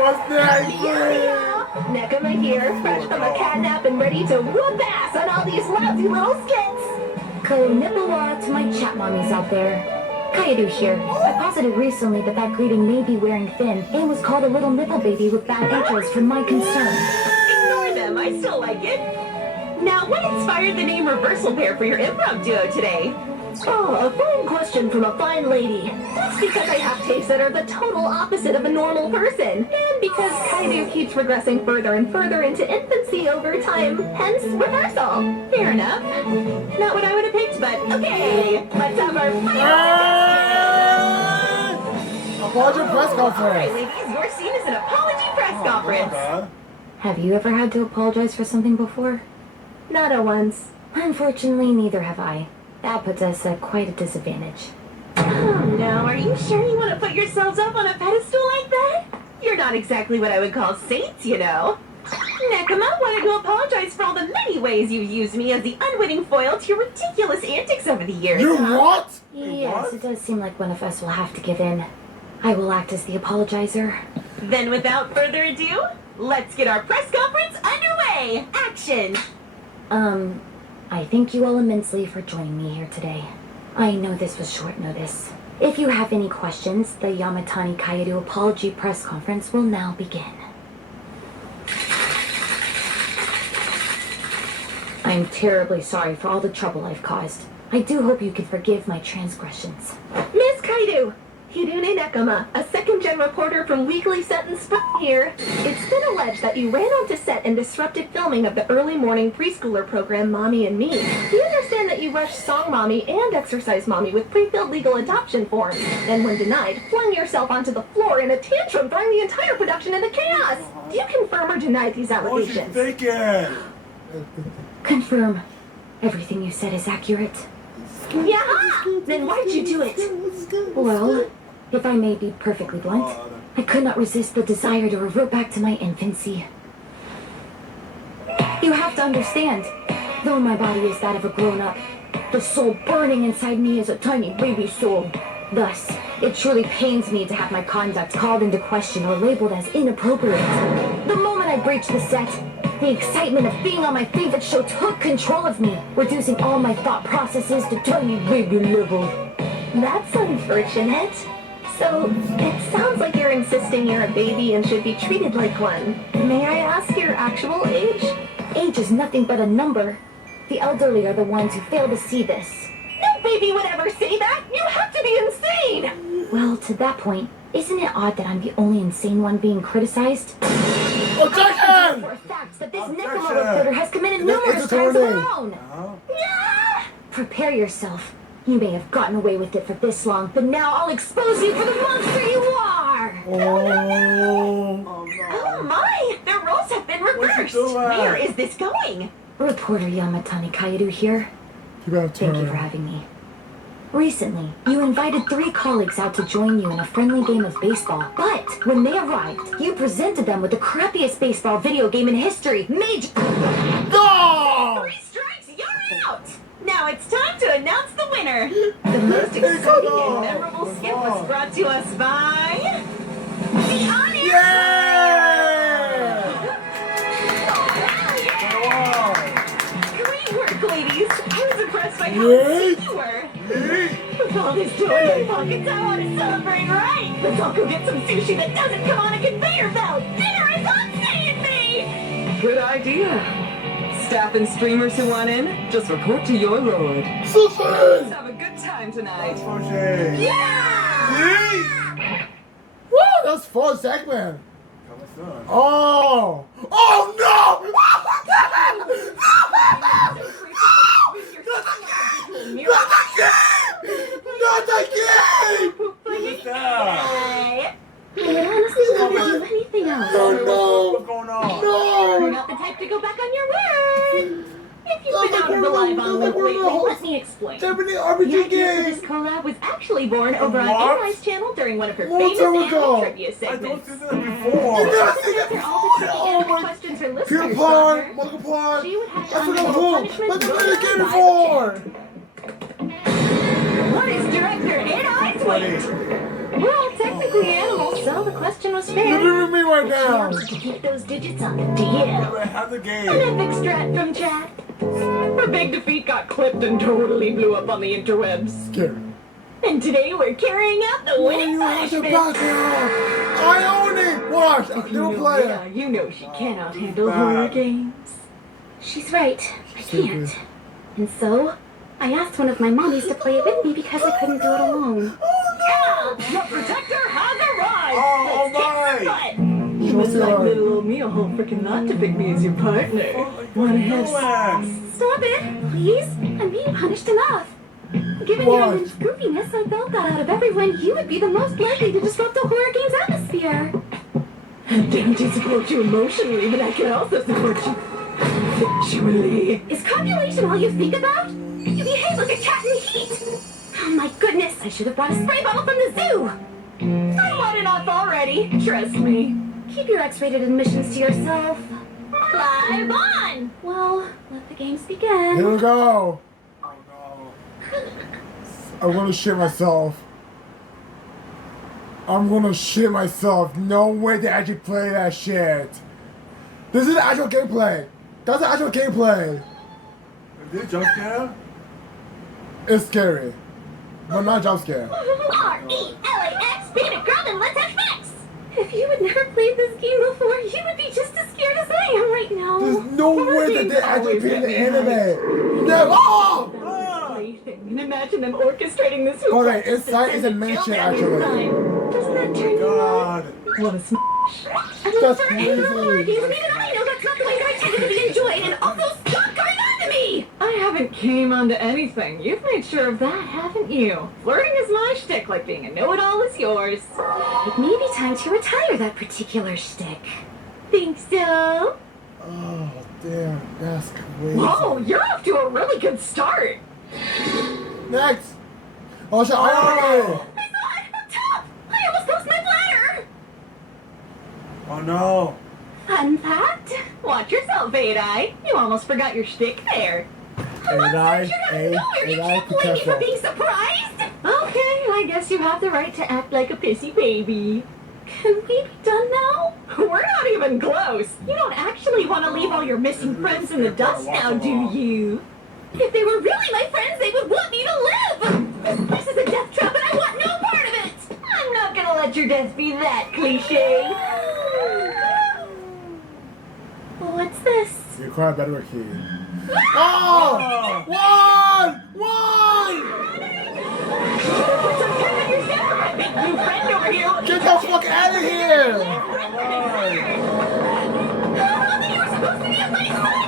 What's that? Nekoma here, fresh from a catnap and ready to whoop ass on all these lousy little skits. Konnichiwa to my chat mommies out there. Kaedu here. I posited recently that that greeting may be wearing thin and was called a little nipple baby with bad interest for my concern. Ignore them, I still like it. Now, what inspired the name Reversal Pair for your improv duo today? Oh, a fine question from a fine lady. That's because I have tastes that are the total opposite of a normal person. And because Kaedu keeps regressing further and further into infancy over time, hence reversal. Fair enough. Not what I would have picked, but okay. Let's have our Apology press Alright, conference. ladies, your scene is an apology press conference. Have you ever had to apologize for something before? Not a once. Unfortunately, neither have I. That puts us at quite a disadvantage. Oh no, are you sure you want to put yourselves up on a pedestal like that? You're not exactly what I would call saints, you know. Nekoma wanted to apologize for all the many ways you've used me as the unwitting foil to your ridiculous antics over the years. You what? Yes, it does seem like one of us will have to give in. I will act as the apologizer. Then without further ado, let's get our press conference underway! Action! I thank you all immensely for joining me here today. I know this was short notice. If you have any questions, the Yamatani Kaedu Apology Press Conference will now begin. I'm terribly sorry for all the trouble I've caused. I do hope you can forgive my transgressions. Miss Kaedu, Hirune Nekoma, a second Gen reporter from Weekly Set and Spot here. It's been alleged that you ran onto set and disrupted filming of the early morning preschooler program Mommy and Me. We understand that you rushed Song Mommy and Exercise Mommy with pre-filled legal adoption forms, and when denied, flung yourself onto the floor in a tantrum, throwing the entire production into chaos. Do you confirm or deny these What you allegations? thinking? Confirm. Everything you said is accurate. Yeah? Then why'd you do it? Well, if I may be perfectly blunt, I could not resist the desire to revert back to my infancy. You have to understand, though my body is that of a grown-up, the soul burning inside me is a tiny baby soul. Thus, it truly pains me to have my conduct called into question or labeled as inappropriate. The moment I breached the set, the excitement of being on my favorite show took control of me, reducing all my thought processes to tiny baby level. That's unfortunate. So, it sounds like you're insisting you're a baby and should be treated like one. May I ask your actual age? Age is nothing but a number. The elderly are the ones who fail to see this. No baby would ever say that! You have to be insane! Well, to that point, isn't it odd that I'm the only insane one being criticized? Objection! For a fact that this Objection! Necromorph reporter has committed numerous It's a crimes of her tornado. own. Yeah! Prepare yourself. You may have gotten away with it for this long, but now I'll expose you for the monster you are! Oh my! The roles have been reversed! doing? Where is this going? Reporter Yamatani Kaeru here. You better Thank you for turn. having me. Recently, you invited 3 colleagues out to join you in a friendly game of baseball. But when they arrived, you presented them with the crappiest baseball video game in history. Major... No! 3 strikes, you're out! Now it's time to announce the winner! The most exciting and memorable skit was brought to us by... The On-Air Great work, ladies! I was impressed by how sick you were! With all this dough in my pockets, I want to celebrate right! Let's all go get some sushi that doesn't come on a conveyor belt! Dinner is on C&B! Good idea. Staff and streamers who want in, just report to your lord. Let's Sushi! have a good time tonight. Sushi. Yeah! Woo! That's fun segment. Coming soon. Oh! Oh no! Not again! What's that? Hey. I would honestly rather do anything else. Oh What's going on? no! You're not the type to go back on your word. If you've been out of the live on loop lately, let me explain. Japanese The RPG idea for game! this collab was actually born over on What? Ami's channel during one of her Long famous time anime ago. trivia I don't segments. see that before. You never seen Answer it all the before! tricky Oh anime my... questions her listeners Peter brought Pan! her. Monkey Pan! She would have to I forgot undergo who! punishment But they brought played the on game by before! What is director Ed Eyesweight? Well, technically animals, so the question was fair. Look at me right She now! opted to keep those digits on the DL. I have the game. An epic strat from chat. Her big defeat got clipped and totally blew up on the interwebs. Scary. And today we're carrying out the winning You have the punishment. background! I own it! Watch! If you New know player! Leah, you know she cannot handle horror games. She's right. I Stupid. can't. And so, I asked one of my mommies to play it with me because I couldn't do it alone. Your protector has arrived. Oh, Let's kick my. her butt. You must like little old me a whole freaking lot to pick me as your partner. Wanna have sex? Stop it, please. I'm being punished enough. Given Why? your immense goofiness, I felt that out of everyone, you would be the most likely to disrupt the horror game's atmosphere. I'm down to support you emotionally, but I can also support you sexually. Is copulation all you think about? You behave like a cat in heat. Oh my goodness, I should have brought a spray bottle from the zoo. I'm wet enough already. Trust me. Keep your X-rated admissions to yourself. Live on. Well, let the games begin. Here we go! Oh no. I'm gonna shit myself. I'm gonna shit myself. No way to actually play that shit. This is actual gameplay. That's the actual gameplay. Is this jump scare? It's scary. But not jump scare. RELAX, beat it, girl, and let's have sex. If you had never played this game before, you would be just as scared as I am right now. There's no way that they actually play the anime. No! Oh! And imagine them orchestrating this whole Okay, inside is a mansion actually. Doesn't that turn God. What a That's Even crazy. I know that's not the way they're intended to be enjoyed, and also stop coming on to me! I haven't came onto anything. You've made sure of that, haven't you? Flirting is my shtick, like being a know-it-all is yours. It may be time to retire that particular shtick. Think so? Oh, damn. That's crazy. Whoa, you're off to a really good start. Next. Oh, shit. Iron Man. I saw it up top! I almost lost my bladder! Oh no. Fun fact, watch yourself, 8-Eye. You almost forgot your shtick there. And I, You're out of nowhere, you can't could blame me catch for that. being surprised! Okay, I guess you have the right to act like a pissy baby. Can we be done now? We're not even close. You don't actually want to leave all your missing friends in the dust now, do you? If they were really my friends, they would want me to live! This place is a death trap and I want no part of it! I'm not gonna let your death be that cliche. What's this? You cry better with key. Oh! One! New friend over here! Get the fuck out of here! You were supposed to be on my side!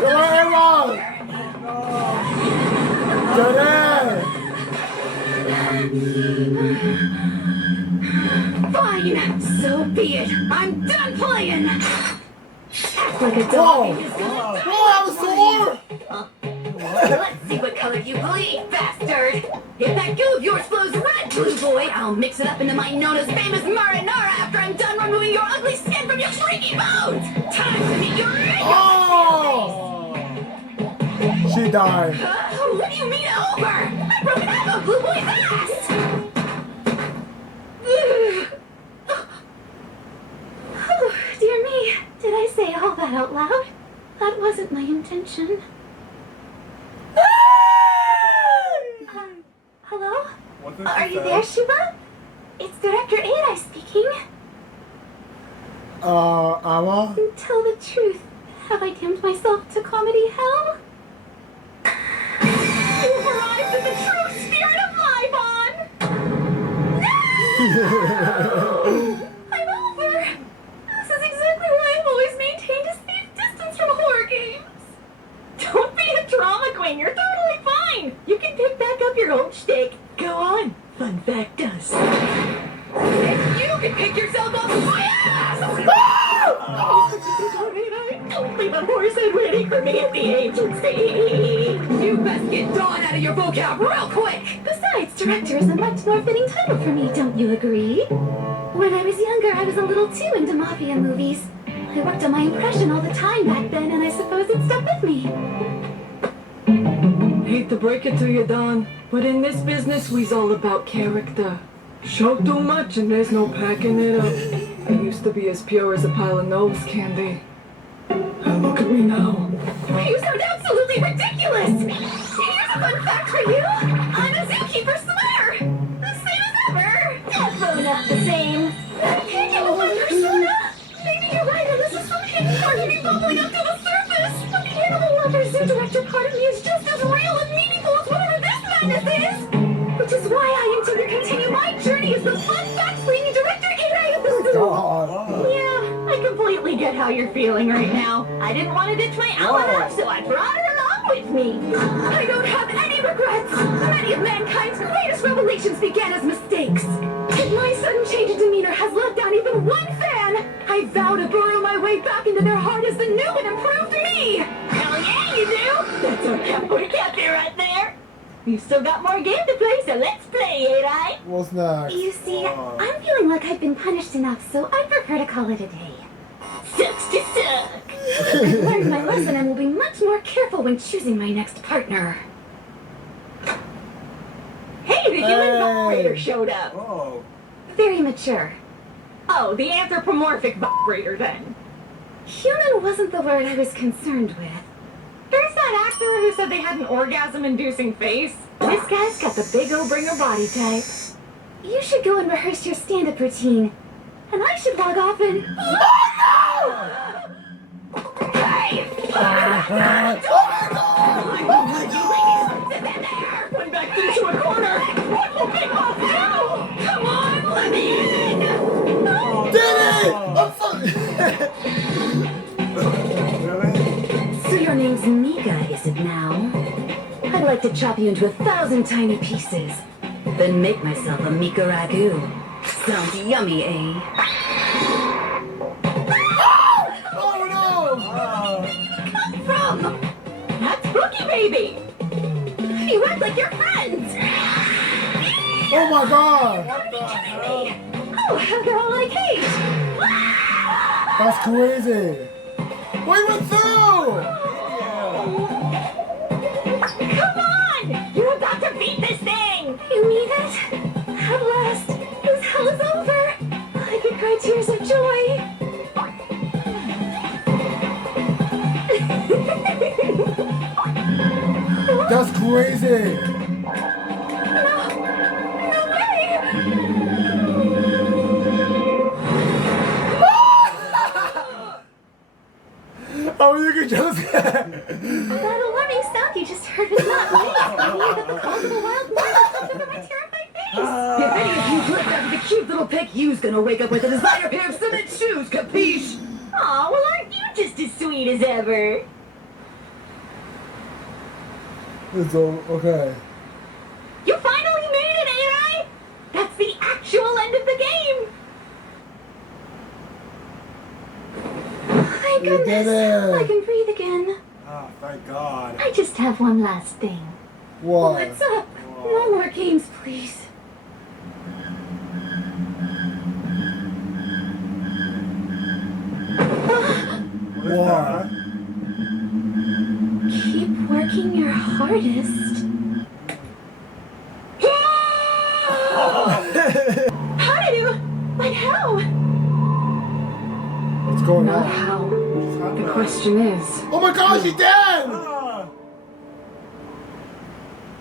Come on, everyone! Fine, so be it. I'm done playing! Act like a Whoa! dog. Whoa, I was sore! Let's see what color you bleed, bastard! If that goo of yours flows red, blue boy, I'll mix it up into my Nona's famous marinara after I'm done removing your ugly skin from your freaky bones! Time to meet your Oh! She died. What do you mean over? I broke an apple blue boy's ass! Oh, dear me. Did I say all that out loud? That wasn't my intention. Hello? What did Are she you say? there, Shiva? It's Director 8-Eye speaking. Amma? Tell the truth. Have I damned myself to comedy hell? You've arrived at the true spirit of Libon! No! I'm over! This is exactly why I've always maintained a safe distance from horror games. Don't be a drama queen. You're totally fine. You can pick back up your old shtick. Go on. Fun fact us. If you can pick yourself up my ass! Don't leave a horse head waiting for me at the agency. You best get Dawn out of your vocab real quick! Besides, Director is a much more fitting title for me, don't you agree? When I was younger, I was a little too into mafia movies. I worked on my impression all the time back then, and I suppose it stuck with me. Hate to break it to you, Don, but in this business, we's all about character. Show too much and there's no packing it up. I used to be as pure as a pile of nose candy. And look at me now. You sound absolutely ridiculous! Here's a fun fact for you! I'm a zookeeper swear! The same as ever! Definitely not the same! Can't you look my persona? Maybe you're right, and this is some hidden part of me bubbling up to the surface! But the animal lover zoo director part of me is just as real and meaningful as whatever this madness is! Which is why I intend to continue my journey as the fun facts leading director 8-Eye of the zoo! God. Yeah, I completely get how you're feeling right now. I didn't want to ditch my almanac, so I brought it along with me. I don't have any regrets. Many of mankind's greatest revelations began as mistakes. If my sudden change in demeanor has let down even one fan, I vow to burrow my way back into their heart as the new and improved me. Hell yeah, you do. That's our cowboy captain right there. We've still got more game to play, so let's play, 8-Eye. What's next? You see, I'm feeling like I've been punished enough, so I prefer to call it a day. Sucks to suck. I've learned my lesson and will be much more careful when choosing my next partner. Hey, the human vibrator showed up. Oh. Very mature. Oh, the anthropomorphic vibrator then. Human wasn't the word I was concerned with. There's that actor who said they had an orgasm-inducing face. This guy's got the big O-bringer body type. You should go and rehearse your stand-up routine. And I should log off and... Hey! Went back into a corner. What will big off now? Come on, let me in! So your name's Mika, is it now? I'd like to chop you into 1,000 tiny pieces, then make myself a Mika ragu. Sounds yummy, eh? Oh no! From? That's Boogie Baby. You act like you're friends. Oh my god! Oh, they're all like hate. That's crazy! We went through! Come on! You're about to beat this thing! You mean it? At last, this hell is over. I could cry tears of joy. That's crazy! No way! Oh, you can just. That alarming sound you just heard was not me. I knew that the calls of a wild animal come over my terrified face. If any of you look after the cute little peck, you's gonna wake up with a designer pair of cement shoes, capiche? Aw, well aren't you just as sweet as ever? It's all okay. You finally made it, A-Rai! That's the actual end of the game! Thank You did goodness. it. I can breathe again. Ah, thank God. I just have one last thing. What? What's up? No more games, please. What? Keep working your hardest. How did you? Like how? What's going Not on? how. The question is, Oh my god, she's dead!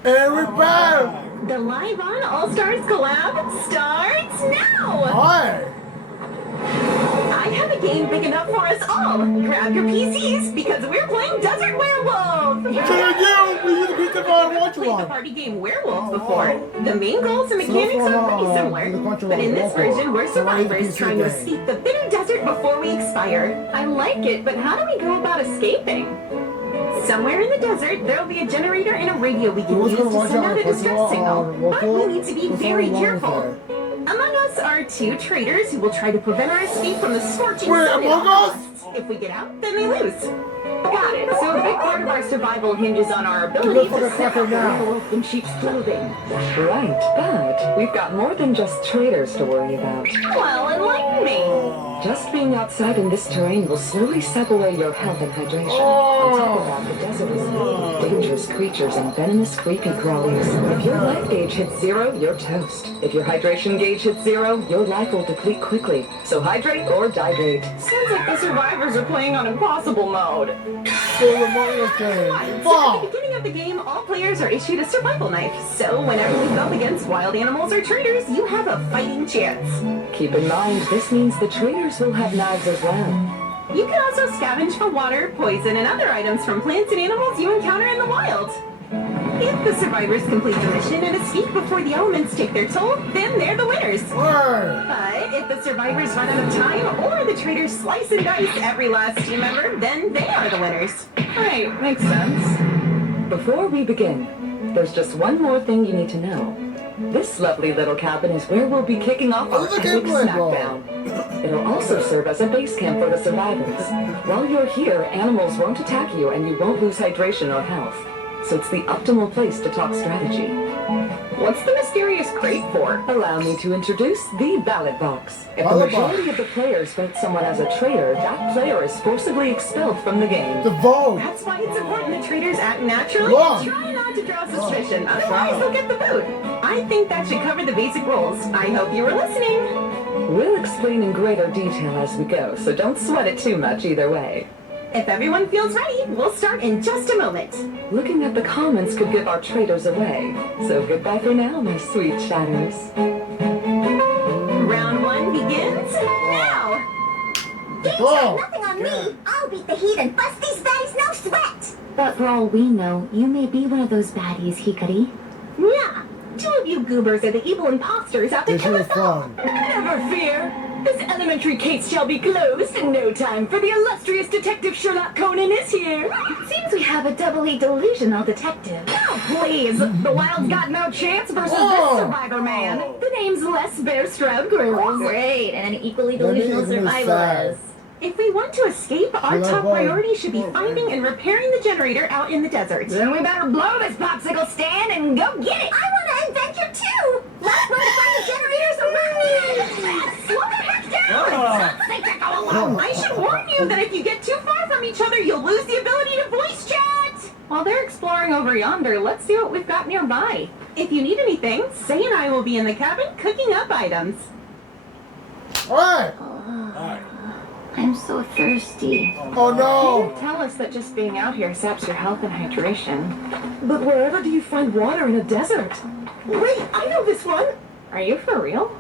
And we're back! The Live on All-Stars collab starts now! Hi! I have a game big enough for us all. Grab your PCs because we're playing Desert Werewolf. So you! We used to beat the fire watch Played the one! party game Werewolves before. The main goals and So mechanics what's are going pretty on? similar, The country but in one, this Werewolf. version, we're So why is the survivors PC trying to game? escape the bitter desert before we expire. I like it, but how do we go about escaping? Somewhere in the desert, there'll be a generator and a radio we can Who's use gonna to watch send out out a the distress country signal. one, But local? we need to be What's very going on with careful. that? Among us are two traitors who will try to prevent our escape from the scorching Wait, sun at Among all Us? costs. If we get out, then they lose. Got it. So a big part of our survival hinges on our Give ability us like to a set second up now. werewolf in sheep's clothing. right, but we've got more than just traders to worry about. Well, enlighten me. Just being outside in this terrain will slowly sap away your health and hydration. On top of that, the desert is filled with dangerous creatures and venomous creepy crawlies. If your life gauge hits 0, you're toast. If your hydration gauge hits 0, your life will deplete quickly. So hydrate or dihydrate. Sounds like the survivors are playing on impossible mode. So the Mario game. So at Fuck! the beginning of the game, all players are issued a survival knife. So whenever you go up against wild animals or traitors, you have a fighting chance. Keep in mind, this means the traders will have knives as well. You can also scavenge for water, poison, and other items from plants and animals you encounter in the wild. If the survivors complete the mission and escape before the elements take their toll, then they're the winners. Word! But if the survivors run out of time or the traitors slice and dice every last team member, then they are the winners. Right, makes sense. Before we begin, there's just one more thing you need to know. This lovely little cabin is where we'll be kicking off our Look at epic England, bro. smackdown. It'll also serve as a base camp for the survivors. While you're here, animals won't attack you and you won't lose hydration or health. So it's the optimal place to talk strategy. What's the mysterious crate for? Allow me to introduce the ballot box. If the Ballot box. majority of the players vote someone as a traitor, that player is forcibly expelled from the game. The vote! That's why it's important that traitors act naturally Wrong. and try not to draw suspicion. Otherwise, they'll get the boot. I think that should cover the basic rules. I hope you were listening. We'll explain in greater detail as we go, so don't sweat it too much either way. If everyone feels ready, we'll start in just a moment. Looking at the comments could give our traitors away. So goodbye for now, my sweet shadows. Round 1 begins now. Go! Nothing on me. I'll beat the heat and bust these baddies, no sweat. But for all we know, you may be one of those baddies, Hikari. Yeah, 2 of you goobers are the evil imposters out to This kill is us all. fun. Never fear. This elementary case shall be closed in no time, for the illustrious Detective Sherlock Conan is here. Seems we have a doubly delusional detective. Oh, please. The Wild's got no chance versus this survivor man. The name's Les Bear Stroud Grills. Great, and an equally That delusional makes me survival sad. is. If we want to escape, our Sherlock top Holmes. priority should be finding and repairing the generator out in the desert. Then we better blow this popsicle stand and go get it. I want to adventure too! Let's run to find the generators around me! Slow the heck down! They can go alone. I should warn you that if you get too far from each other, you'll lose the ability to voice chat. While they're exploring over yonder, let's see what we've got nearby. If you need anything, Say and I will be in the cabin cooking up items. Alright! I'm so thirsty. Oh no! Tell us that just being out here saps your health and hydration. But wherever do you find water in a desert? Wait, I know this one! Are you for real?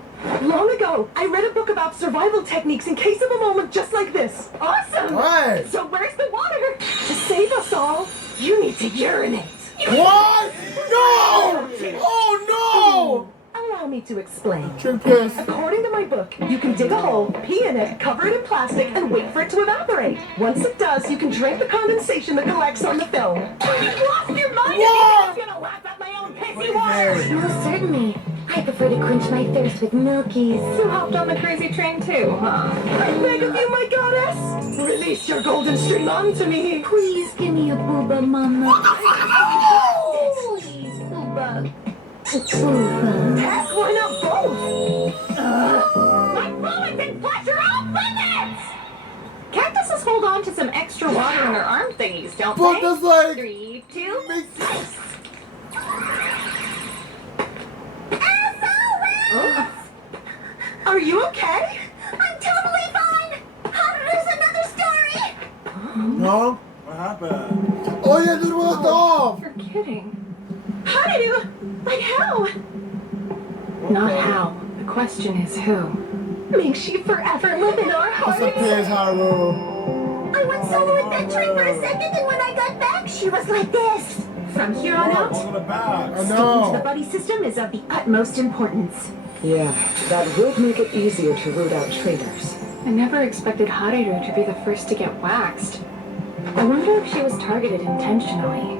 Long ago, I read a book about survival techniques in case of a moment just like this. Awesome! Alright! So where's the water? To save us all, you need to urinate. What? No! Oh no! Allow me to explain. Drink piss. According to my book, you can dig a hole, pee in it, cover it in plastic, and wait for it to evaporate. Once it does, you can drink the condensation that collects on the film. You've lost your mind! What? I'm gonna lap up my own pissy water! Most certainly. I prefer to quench my thirst with milkies. You hopped on the crazy train too, huh? I beg of you, my goddess! Release your golden string onto me! Please give me a booba, mama. Please, booba. Booba. Heck, why not both? My fluids and flesh are off limits! Cactuses hold on to some extra water in their arm thingies, don't But they? that's like... 3, 2, makes- Are you okay? I'm totally fine! There's another story! No? What happened? Oh yeah, this was off! You're kidding. How do you? Like how? Not how. The question is who. May she forever live in our It's hearts. a piss, Haru. I went solo adventuring for a second, and when I got back, she was like this. From here on out, Welcome to the back. I sticking to the know. buddy system is of the utmost importance. Yeah, that would make it easier to root out traitors. I never expected Hareru to be the first to get waxed. I wonder if she was targeted intentionally.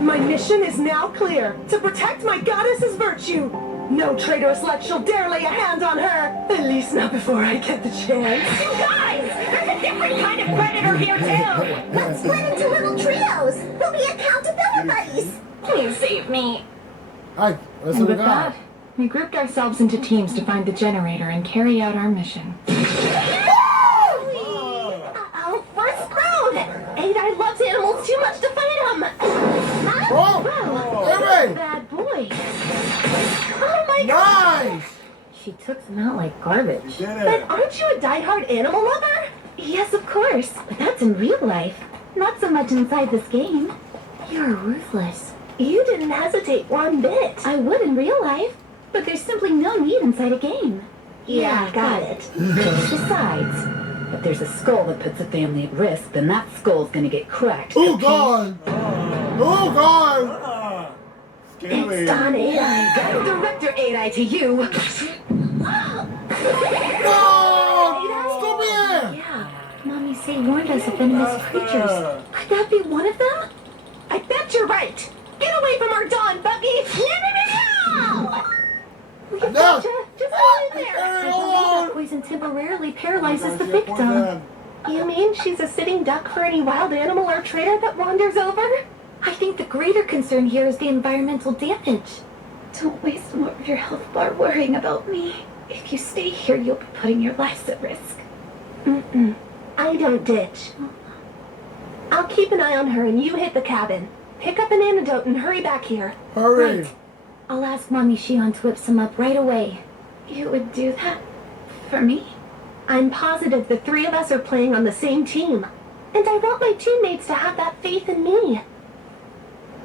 My mission is now clear. To protect my goddess's virtue. No traitorous like shall dare lay a hand on her. At least not before I get the chance. You guys! There's a different kind of predator here too! Let's split into little trios. We'll be accountability buddies. Please save me. Alright, let's And look with at that, we grouped ourselves into teams to find the generator and carry out our mission. Uh-oh, first round. Adai loves animals too much to fight them! Oh! Anyway! Bad boy. Oh my Nice! She took them out like garbage. Did But it. aren't you a diehard animal lover? Yes, of course. But that's in real life. Not so much inside this game. You're ruthless. You didn't hesitate one bit. I would in real life, but there's simply no need inside a game. Yeah, got it. Besides, if there's a skull that puts a family at risk, then that skull's gonna get cracked. Oh okay? god! Oh god! Scary. It's Don Adai. Director Adai to you. No! Stop it! Yeah, Mommy Say warned us of venomous creatures. Could that be one of them? I bet you're right. Get away from our Dawn, Bucky! No! No! Just go in there. I believe that poison temporarily paralyzes the victim. You mean she's a sitting duck for any wild animal or traitor that wanders over? I think the greater concern here is the environmental damage. Don't waste more of your health bar worrying about me. If you stay here, you'll be putting your lives at risk. I don't ditch. I'll keep an eye on her and you hit the cabin. Pick up an antidote and hurry back here. Hurry! Right. I'll ask Mommy Shion to whip some up right away. You would do that for me? I'm positive the three of us are playing on the same team. And I want my teammates to have that faith in me.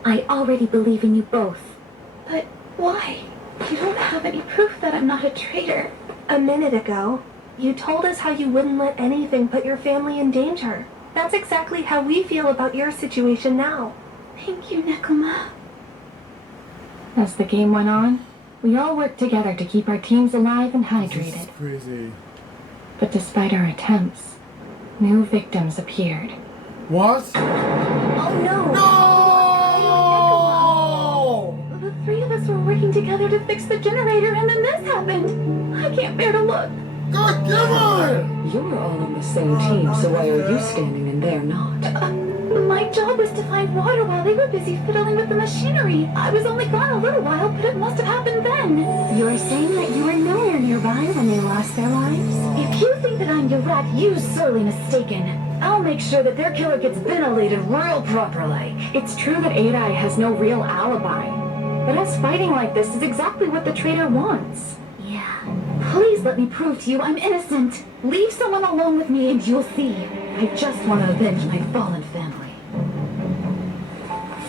I already believe in you both. But why? You don't have any proof that I'm not a traitor. A minute ago, you told us how you wouldn't let anything put your family in danger. That's exactly how we feel about your situation now. Thank you, Nekoma. As the game went on, we all worked together to keep our teams alive and hydrated. Crazy. But despite our attempts, new victims appeared. What? Oh no! No! The three of us were working together to fix the generator, and then this happened. I can't bear to look. God damn it! You were all on the same team, so why are you standing and they're not? My job was to find water while they were busy fiddling with the machinery. I was only gone a little while, but it must have happened then. You're saying that you were nowhere nearby when they lost their lives? If you think that I'm your rat, you're sorely mistaken. I'll make sure that their killer gets ventilated real proper-like. It's true that Adai has no real alibi, but us fighting like this is exactly what the traitor wants. Yeah. Please let me prove to you I'm innocent. Leave someone alone with me and you'll see. I just want to avenge my fallen family.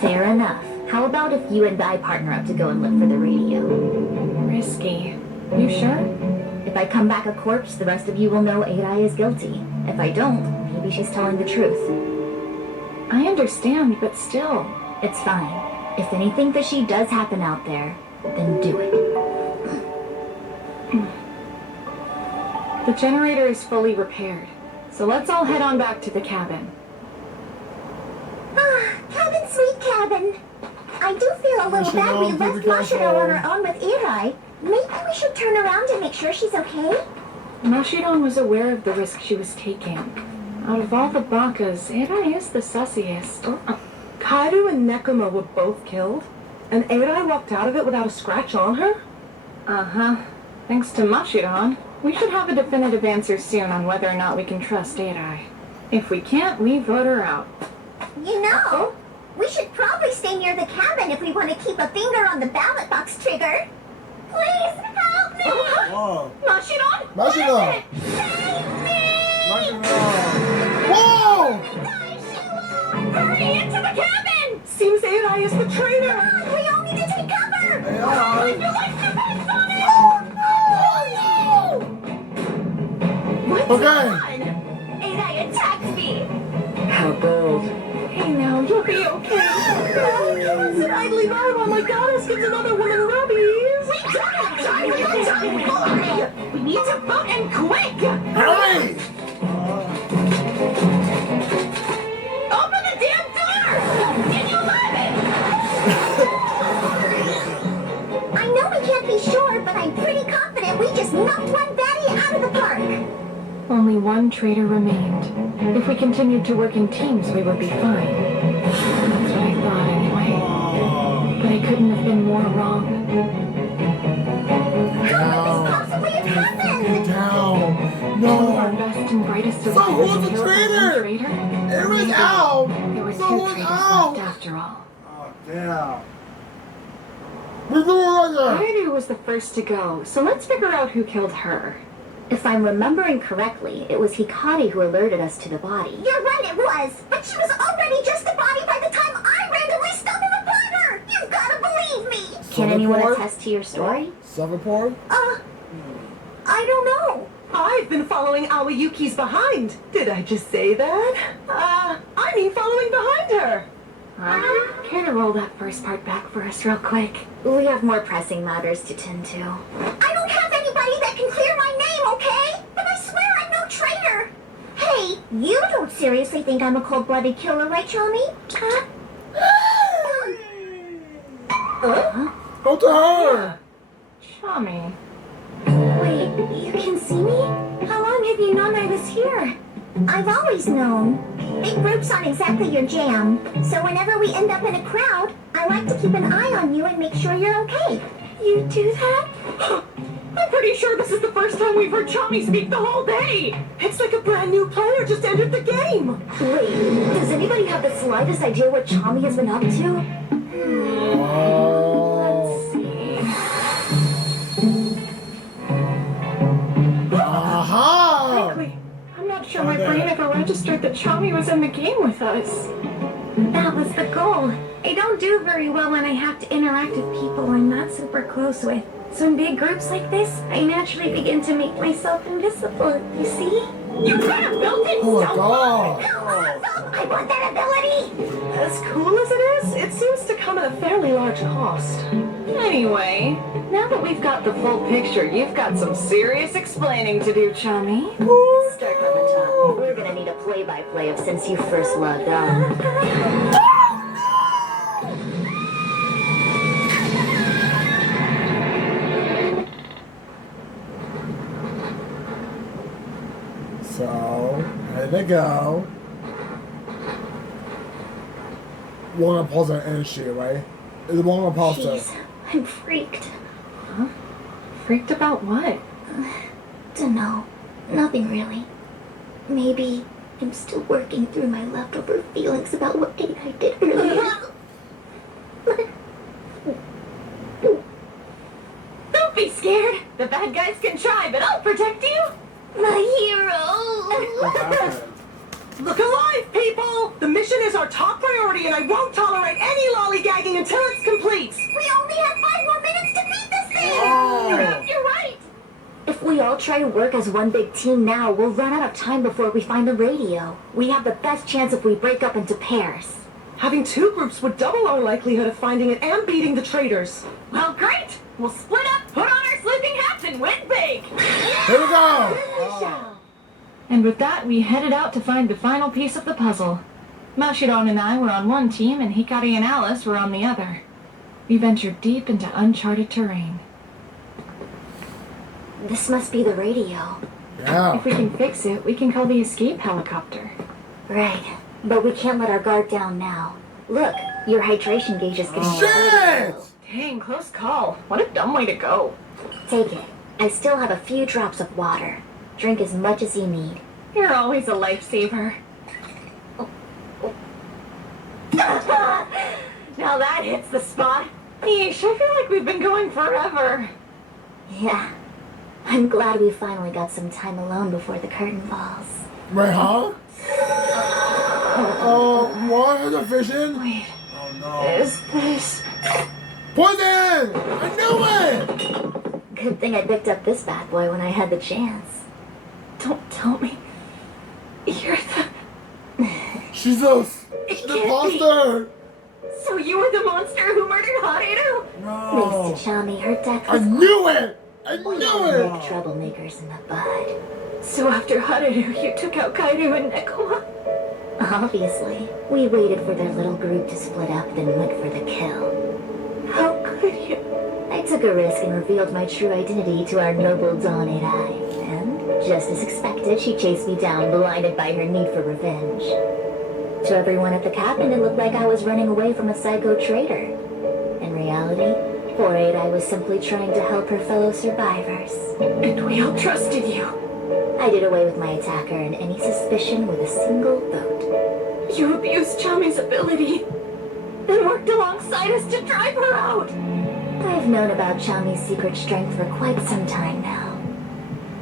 Fair enough. How about if you and I partner up to go and look for the radio? Risky. You sure? If I come back a corpse, the rest of you will know Adai is guilty. If I don't, maybe she's telling the truth. I understand, but still. It's fine. If anything fishy does happen out there, then do it. The generator is fully repaired, so let's all head on back to the cabin. Cabin, sweet cabin. I do feel a little bad we left Mashiro on her own with Irai. Maybe we should turn around and make sure she's okay? Mashiron was aware of the risk she was taking. Out of all the Bakas, Adai is the sussiest. Kaido and Nekoma were both killed, and Adai walked out of it without a scratch on her? Uh-huh. Thanks to Mashiron. We should have a definitive answer soon on whether or not we can trust Adai. If we can't, we vote her out. You know, we should probably stay near the cabin if we want to keep a finger on the ballot box trigger. Please help me! Whoa. Mashiron! Mashiro! Save me! Whoa! Hurry into the cabin! Seems Adai is the traitor! We all need to take cover! What's Okay. going on? Adai attacked me! How bold. Hey now, you'll be okay. Is it idly by while my goddess gives another woman rubbies? We don't have time for your tomfoolery! We need to vote and quick! Hurry! Open the damn door! Can you let it? I know we can't be sure, but I'm pretty confident we just knocked one baddie out of the park. Only one traitor remained. If we continued to work in teams, we would be fine. That's what I thought anyway. But I couldn't have been more wrong. Possibly have happened. Down! Two of our No! best and brightest So survivors who's the and heroes traitor? were traitor? It was out! There were So two who's traitors out? left after all. Oh, damn. We're doing right there! Kaido was the first to go, so let's figure out who killed her. If I'm remembering correctly, it was Hikari who alerted us to the body. You're right, it was. But she was already just a body by the time I randomly stumbled upon her. You've got to believe me. Can anyone Self-report? attest to your story? Self-report? I don't know. I've been following Aoyuki's behind. Did I just say that? I mean following behind her. Care to roll that first part back for us real quick? We have more pressing matters to tend to. I don't have anybody that can clear my name, okay? But I swear I'm no traitor. Hey, you don't seriously think I'm a cold-blooded killer, right, Chami? Huh? Go to her! Chami. Wait, you can see me? How long have you known I was here? I've always known. Big groups aren't exactly your jam, so whenever we end up in a crowd, I like to keep an eye on you and make sure you're okay. You do that? I'm pretty sure this is the first time we've heard Chami speak the whole day. It's like a brand new player just entered the game. Wait, does anybody have the slightest idea what Chami has been up to? Let's see. Aha! Frankly, I'm not sure my brain ever registered that Chami was in the game with us. That was the goal. I don't do very well when I have to interact with people I'm not super close with. So in big groups like this, I naturally begin to make myself invisible, you see? You got a built-in Oh my cell god! I want that ability! As cool as it is, it seems to come at a fairly large cost. I Anyway, now that we've got the full picture, you've got some serious explaining to do, Chummy. Start from the top. We're gonna need a play-by-play of since you first logged on. So, there they go. One imposter and shit, right? It's one imposter. Jeez, I'm freaked. Huh? Freaked about what? Dunno. Nothing really. Maybe I'm still working through my leftover feelings about what date I did earlier. Don't be scared. The bad guys can try, but I'll protect you. My hero! What happened? Look alive, people! The mission is our top priority, and I won't tolerate any lollygagging until it's complete. We only have 5 more minutes to beat this thing! Oh. You're right! If we all try to work as one big team now, we'll run out of time before we find the radio. We have the best chance if we break up into pairs. Having 2 groups would double our likelihood of finding it and beating the traitors. Well, great. We'll split up, put on our sleeping hats, and win big. Here we go! And with that, we headed out to find the final piece of the puzzle. Mashiron and I were on one team, and Hikari and Alice were on the other. We ventured deep into uncharted terrain. This must be the radio. Yeah. If we can fix it, we can call the escape helicopter. Right. But we can't let our guard down now. Look, your hydration gauge is getting Shit! Dang, close call. What a dumb way to go. Take it. I still have a few drops of water. Drink as much as you need. You're always a lifesaver. Now that hits the spot. Yeesh, I feel like we've been going forever. Yeah. I'm glad we finally got some time alone before the curtain falls. Right, huh? What? Is a vision? Wait, Oh no. is this... Poison! I knew it! Good thing I picked up this bad boy when I had the chance. Don't tell me. You're the... She's the It the can't imposter! So you were the monster who murdered Hareru? No. Thanks to Chami, her death I was knew it! I We knew don't it! nip troublemakers in the bud. So after Hareru, you took out Kairu and Nekoma? Obviously. We waited for their little group to split up, then went for the kill. How could you? I took a risk and revealed my true identity to our noble Dawn-8 Eye. And, just as expected, she chased me down, blinded by her need for revenge. To everyone at the cabin, it looked like I was running away from a psycho traitor. In reality, 4-8 Eye was simply trying to help her fellow survivors. And we all trusted you. I did away with my attacker and any suspicion with a single vote. You abused Chami's ability, then worked alongside us to drive her out. I've known about Chami's secret strength for quite some time now.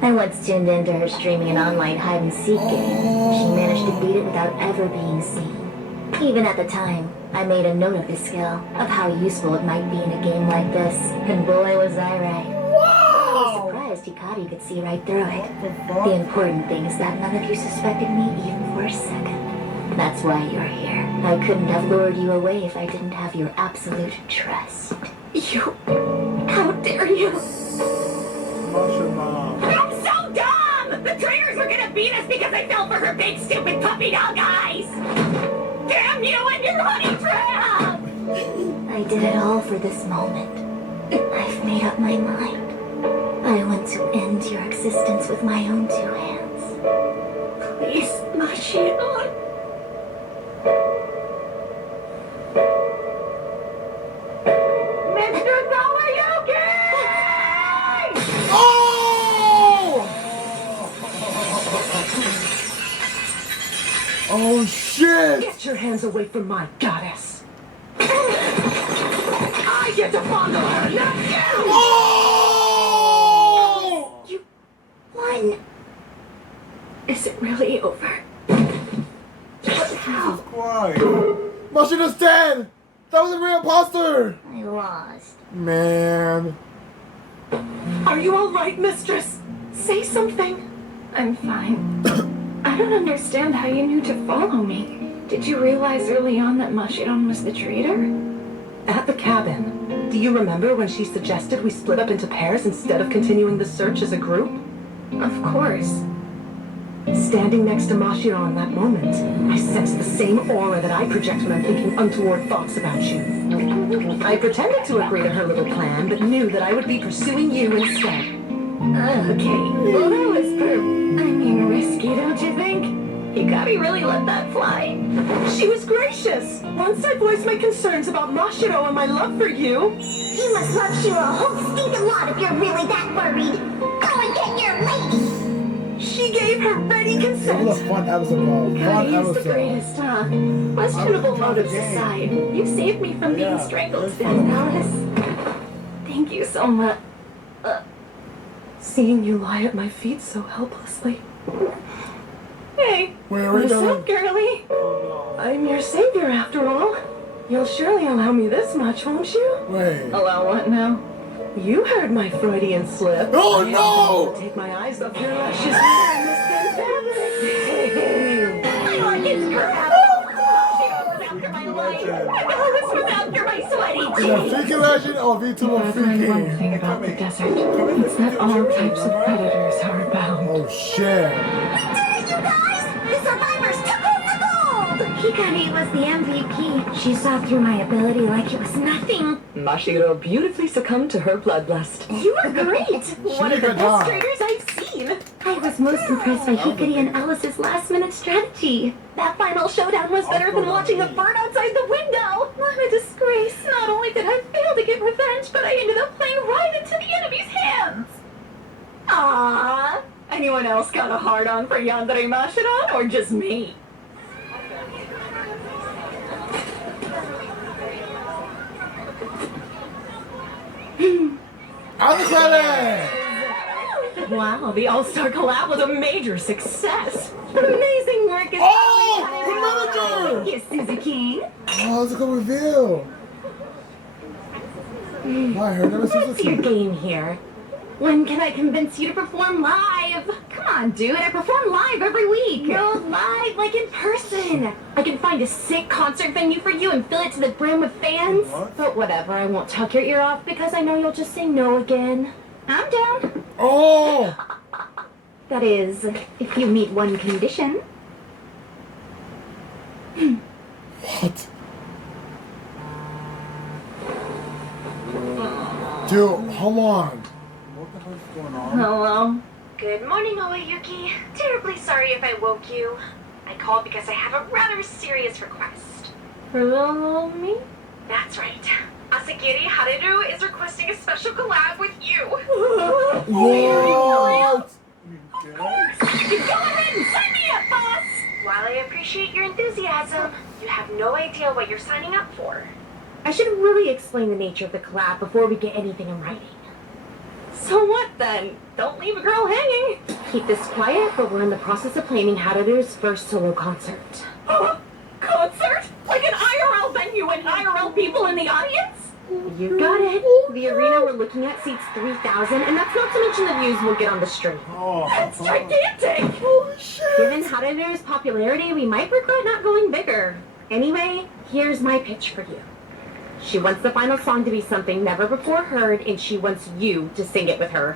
I once tuned into her streaming an online hide-and-seek game. She managed to beat it without ever being seen. Even at the time, I made a note of this skill, of how useful it might be in a game like this, and boy was I right. I was surprised Hikari could see right through it. The important thing is that none of you suspected me even for a second. That's why you're here. I couldn't have lured you away if I didn't have your absolute trust. You... How dare you? Mom. I'm so dumb! The traitors are gonna beat us because I fell for her big stupid puppy dog eyes! Damn you and your honey trap! I did it all for this moment. I've made up my mind. I want to end your existence with my own 2 hands. Please, Mashiron. Mr. Sawayuki! Oh! Oh shit! Get your hands away from my goddess. I get to fondle her, not you! Oh! You won. Is it really over? How? Why? Mashina's dead! That was a real imposter! I lost. Man. Are you all right, mistress? Say something. I'm fine. I don't understand how you knew to follow me. Did you realize early on that Mashiron was the traitor? At the cabin, Do you remember when she suggested we split up into pairs instead of continuing the search as a group? Of course. Standing next to Mashiro in that moment, I sensed the same aura that I project when I'm thinking untoward thoughts about you. I pretended to agree to her little plan, but knew that I would be pursuing you instead. Okay, well that was risky, don't you think? Hikari really let that fly. She was gracious. Once I voiced my concerns about Mashiro and my love for you. You must love Shiro a whole stinking lot if you're really that worried. Go and get your lady! She gave her ready It consent. was a fun episode, bro. Fun He's the episode. greatest, huh? Questionable motives aside, you saved me from being strangled to death, Alice. Thank you so much. Seeing you lie at my feet so helplessly. Hey, Wait, are we what's done? up, girlie? I'm your savior after all. You'll surely allow me this much, won't you? Wait. Allow what now? You heard my Freudian slip. Oh, I no! Take my eyes off your luscious hair and this thin fabric. I like his crap! She was after my life! Alice was after my sweaty Is cheeks! that Freaky Legend or Vtuber I've learned one Freaky? thing about the desert. It's that all types of predators are bound. Oh shit. You guys! The survivors took home the gold! Hikari was the MVP. She saw through my ability like it was nothing. Mashiro beautifully succumbed to her bloodlust. You were great! One of the did a good best job. traders I've seen! I was most impressed by Hikari and Alice's last-minute strategy. That final showdown was better than watching a bird outside the window! What a disgrace! Not only did I fail to get revenge, but I ended up playing right into the enemy's hands! Aww! Anyone else got a hard-on for Yandere Mashiro, or just me? On the credit! Wow, the All-Star collab was a major success! Amazing work is Oh! The manager! Yes, Suzuki! Oh, that's a good reveal. I heard that was What's your Suzuki. game here? When can I convince you to perform live? Come on, dude, I perform live every week. No, live, like in person. I can find a sick concert venue for you and fill it to the brim with fans. What? But whatever, I won't talk your ear off because I know you'll just say no again. I'm down. Oh! That is, if you meet one condition. What? Dude, hold on. What the hell's going on? Hello? Good morning, Oyuki. Terribly sorry if I woke you. I called because I have a rather serious request. Hello, me? That's right. Asagiri Haruru is requesting a special collab with you. What? Go ahead and sign me up, boss! While I appreciate your enthusiasm, you have no idea what you're signing up for. I should really explain the nature of the collab before we get anything in writing. So what then? Don't leave a girl hanging. Keep this quiet, but we're in the process of planning Haruru's first solo concert. Concert? Like an IRL venue and IRL people in the audience? You got it. The arena we're looking at seats 3,000, and that's not to mention the views we'll get on the stream. Oh, That's gigantic! Holy shit! Given Haruru's popularity, we might regret not going bigger. Anyway, here's my pitch for you. She wants the final song to be something never before heard, and she wants you to sing it with her.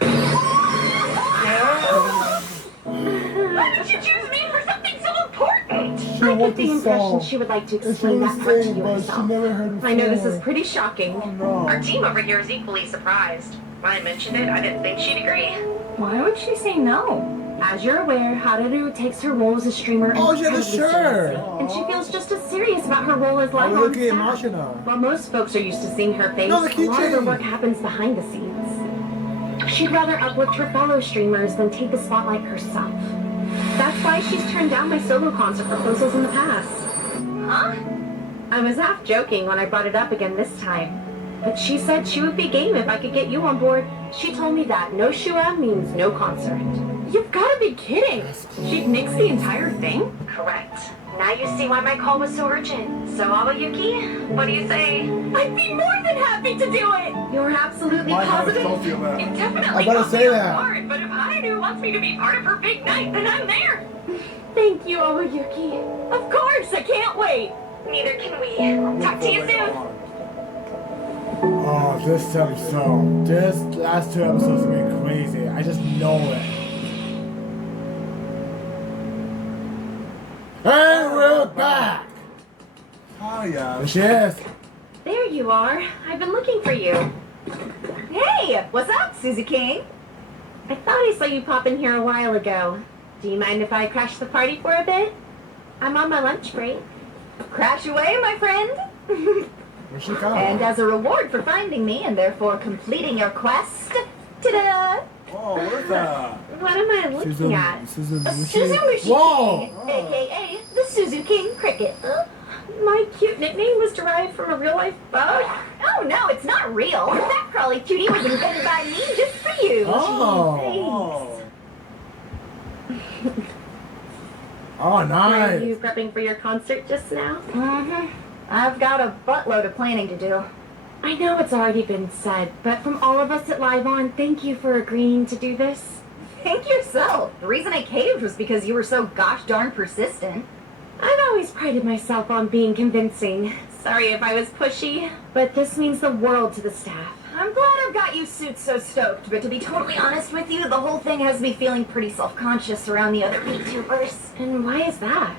Why did you choose me for something so important? She I get wants the the impression song. she would like to And she explain was that part to saying, you but she herself. never heard it I know this is before. pretty shocking. Oh no. Our team over here is equally surprised. When I mentioned it, I didn't think she'd agree. Why would she say no? As you're aware, Haruru takes her role as a streamer Oh, she had a incredibly shirt. seriously, and she feels just as serious about her role as live Oh, on look at staff. emotional. While most folks are used to seeing her face, No, the a lot of her keychain. work happens behind the scenes. She'd rather uplift her fellow streamers than take the spotlight herself. That's why she's turned down my solo concert proposals in the past. Huh? I was half joking when I brought it up again this time. But she said she would be game if I could get you on board. She told me that no Shua means no concert. You've got to be kidding! She'd nix the entire thing? Correct. Now you see why my call was so urgent. So, Aoyuki, what do you say? I'd be more than happy to do it! You're absolutely My heart positive? don't feel that. It definitely I better got say me off that. guard, but if Harudu wants me to be part of her big night, then I'm there! Thank you, Aoyuki. Of course, I can't wait! Neither can we. Talk to you soon! Oh, this episode. This last 2 episodes have been crazy. I just know it. And we're back! Oh, yeah. There she is. There you are. I've been looking for you. Hey, what's up, Susie King? I thought I saw you pop in here a while ago. Do you mind if I crash the party for a bit? I'm on my lunch break. Crash away, my friend. Where's she going? And as a reward for finding me and therefore completing your quest, ta-da! Oh, what's that? What am I looking at? A Suzuki, Whoa! a.k.a. the Suzu King Cricket. My cute nickname was derived from a real-life bug? Oh, no, it's not real. That crawly cutie was invented by me just for you. Oh. Thanks. Oh, nice. Were you prepping for your concert just now? Mm-hmm. I've got a buttload of planning to do. I know it's already been said, but from all of us at Live On, thank you for agreeing to do this. Thank yourself. The reason I caved was because you were so gosh darn persistent. I've always prided myself on being convincing. Sorry if I was pushy, but this means the world to the staff. I'm glad I've got you suits so stoked, but to be totally honest with you, the whole thing has me feeling pretty self-conscious around the other Vtubers. And why is that?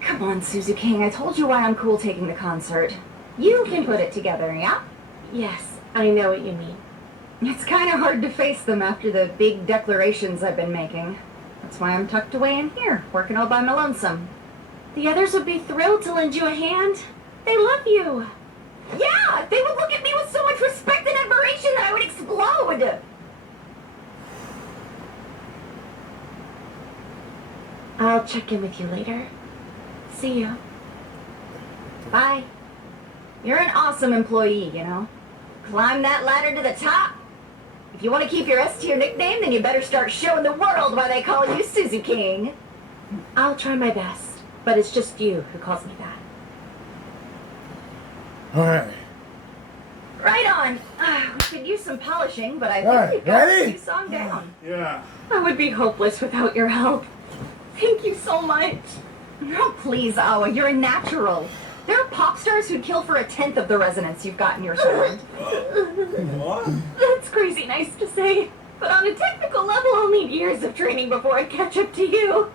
Come on, Suzu King, I told you why I'm cool taking the concert. You can put it together, yeah? Yes, I know what you mean. It's kind of hard to face them after the big declarations I've been making. That's why I'm tucked away in here, working all by my lonesome. The others would be thrilled to lend you a hand. They love you. Yeah, they would look at me with so much respect and admiration that I would explode. I'll check in with you later. See you. Bye. You're an awesome employee, you know. Climb that ladder to the top. If you want to keep your S-tier nickname, then you better start showing the world why they call you Suzu King. I'll try my best, but it's just you who calls me that. Alright. Right on. We could use some polishing, but I think Alright, we've got ready? a new song down. Yeah. I would be hopeless without your help. Thank you so much. No, please, Awa, you're a natural. There are pop stars who'd kill for 1/10 of the resonance you've got in your sound. What? That's crazy nice to say, but on a technical level, I'll need years of training before I catch up to you.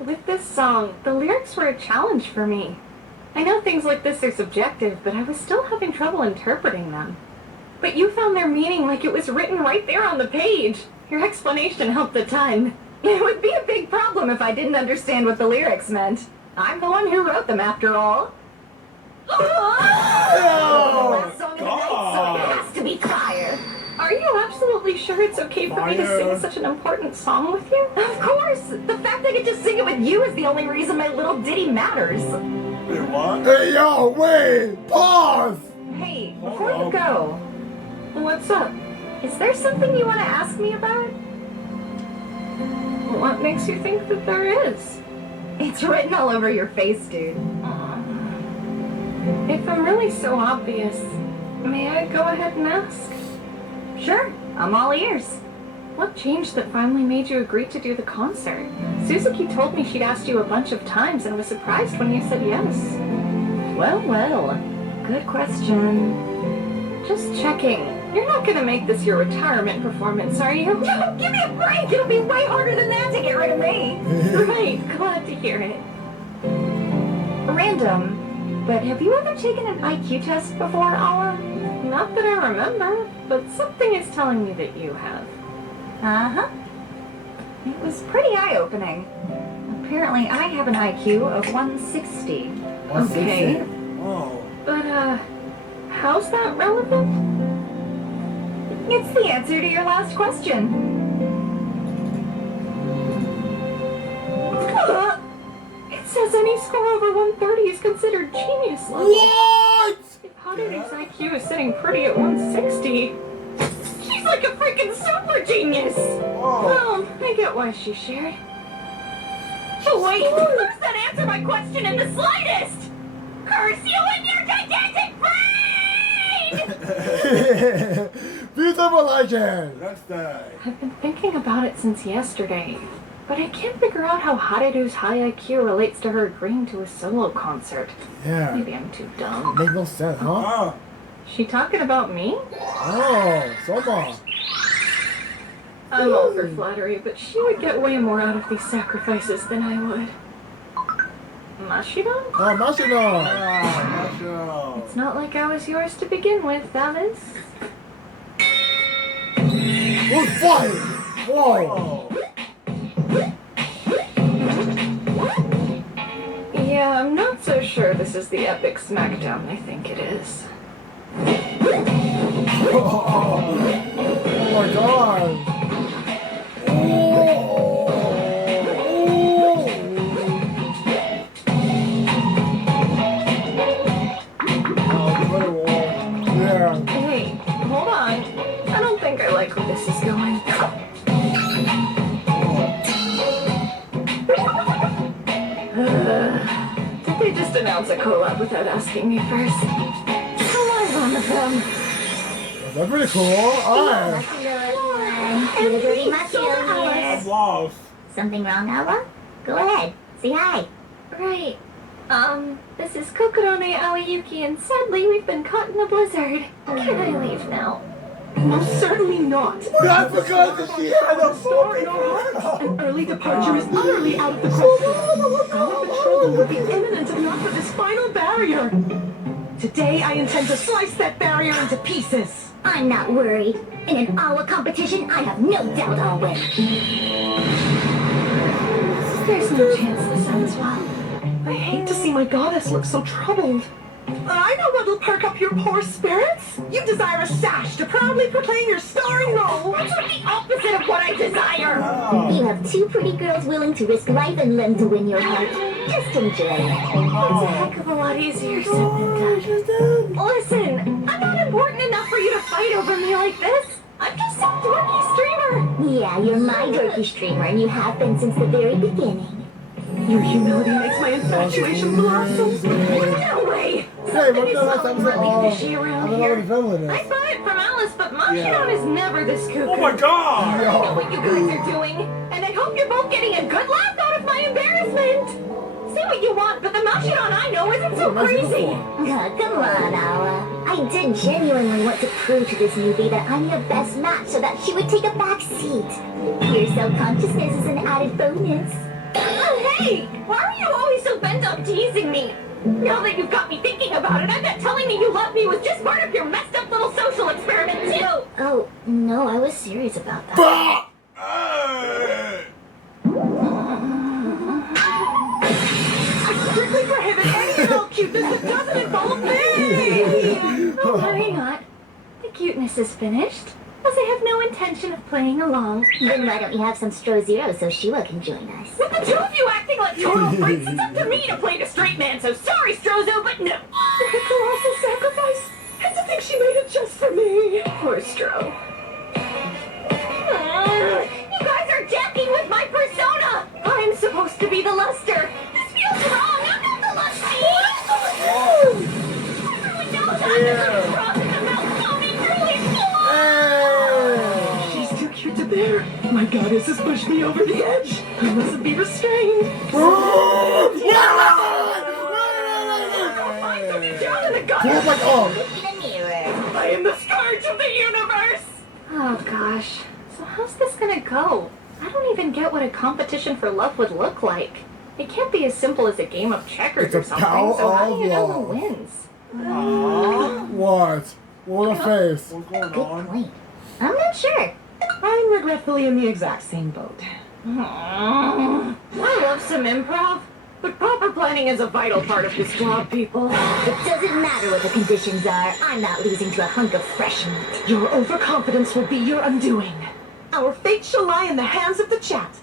With this song, the lyrics were a challenge for me. I know things like this are subjective, but I was still having trouble interpreting them. But you found their meaning like it was written right there on the page. Your explanation helped a ton. It would be a big problem if I didn't understand what the lyrics meant. I'm the one who wrote them, after all. Last song of the night, so it has to be fire. Are you absolutely sure it's okay for me to sing such an important song with you? Of course! The fact I get to sing it with you is the only reason my little ditty matters. Wait, what? Hey, yo, wait! Pause! Hey, before you go, what's up? Is there something you want to ask me about? What makes you think that there is? It's written all over your face, dude. If I'm really so obvious, may I go ahead and ask? Sure, I'm all ears. What changed that finally made you agree to do the concert? Suzuki told me she'd asked you a bunch of times and was surprised when you said yes. Well, good question. Just checking. You're not gonna make this your retirement performance, are you? No, give me a break! It'll be way harder than that to get rid of me! Right, glad to hear it. Random, but have you ever taken an IQ test before, Ala? Not that I remember, but something is telling me that you have. Uh-huh. It was pretty eye-opening. Apparently I have an IQ of 160. Okay. Oh. But, how's that relevant? It's the answer to your last question. It says any score over 130 is considered genius level. What? If Haru's IQ is sitting pretty at 160, she's like a freaking super genius. Well, I get why she shared. Oh, wait, how does that answer my question in the slightest? Curse you and your gigantic brain! Beautiful legend! That's that. I've been thinking about it since yesterday, but I can't figure out how Haru's high IQ relates to her agreeing to a solo concert. Yeah. Maybe I'm too dumb. Make no sense, huh? She talking about me? Oh, Soma. I'm all for flattery, but she would get way more out of these sacrifices than I would. Mashiro? Oh, Mashiro. Ah, Mashiro. It's not like I was yours to begin with, Alice. Good fight. Whoa. Yeah, I'm not so sure this is the epic smackdown I think it is. Oh my god. Yeah. Hey, hold on. I don't think I like where this is going. Did they just announce a collab without asking me first? Come on, one of them. That's pretty cool. Alright. Hello, everyone. Little Dirty Mashiro here. Wow. Something wrong, Awa? Go ahead. Say hi. Right. This is Kokorone Aoyuki, and sadly we've been caught in a blizzard. Can I leave now? Most certainly not. That's because she had a Star in our hearts. An early departure is utterly out of the question. Our betrothal would be imminent if not for this final barrier. Today I intend to slice that barrier into pieces. I'm not worried. In an Awa competition, I have no doubt I'll win. There's no chance this ends well. I hate to see my goddess look so troubled. I know what'll perk up your poor spirits. You desire a sash to proudly proclaim your starring role. That's the opposite of what I desire! You have two pretty girls willing to risk life and limb to win your heart. Just enjoy it. It's a heck of a lot easier said than done. Listen, I'm not important enough for you to fight over me like this. I'm just some dorky streamer. Yeah, you're my dorky streamer, and you have been since the very beginning. Your humility makes my infatuation blossom. No way! Hey, what's the last episode? Really fishy around I here. don't know what the I bought it from Alice, but Mashidon is never this cuckoo. Oh my god! I know what you guys are doing, and I hope you're both getting a good laugh out of my embarrassment. Say what you want, but the Mashidon I know isn't so crazy. Come on, Awa. I did genuinely want to prove to this newbie that I'm your best match so that she would take a back seat. Your self-consciousness is an added bonus. Oh, hey! Why are you always so bent on teasing me? Now that you've got me thinking about it, I bet telling me you love me was just part of your messed up little social experiment, too! Oh, no, I was serious about that. Strictly prohibit any and all cuteness that doesn't involve me! Oh, hurry not. The cuteness is finished, as I have no intention of playing along. Then why don't you have some Stro Zero so Shua can join us? With the two of you acting like total freaks, it's up to me to play the straight man, so sorry, Strozo, but no. The colossal sacrifice! And to think she made it just for me! Poor Stro. You guys are jacking with my persona! I'm supposed to be the luster. This feels wrong. I'm not the lusty. Everyone knows I'm the cross in the mouth, foaming through it. She's too cute to bear. My goddess has pushed me over the edge. I mustn't be restrained. Down in the gutter. Oh my god! Look in the mirror. I am the scourge of the universe! Oh gosh, so how's this gonna go? I don't even get what a competition for love would look like. It can't be as simple as a game of checkers It's a or something, power so how of do you know love. who wins? What? What a face. What's going Good on? point. I'm not sure. I'm regretfully in the exact same boat. I love some improv, but proper planning is a vital part of this job, people. It doesn't matter what the conditions are. I'm not losing to a hunk of fresh meat. Your overconfidence will be your undoing. Our fate shall lie in the hands of the chat.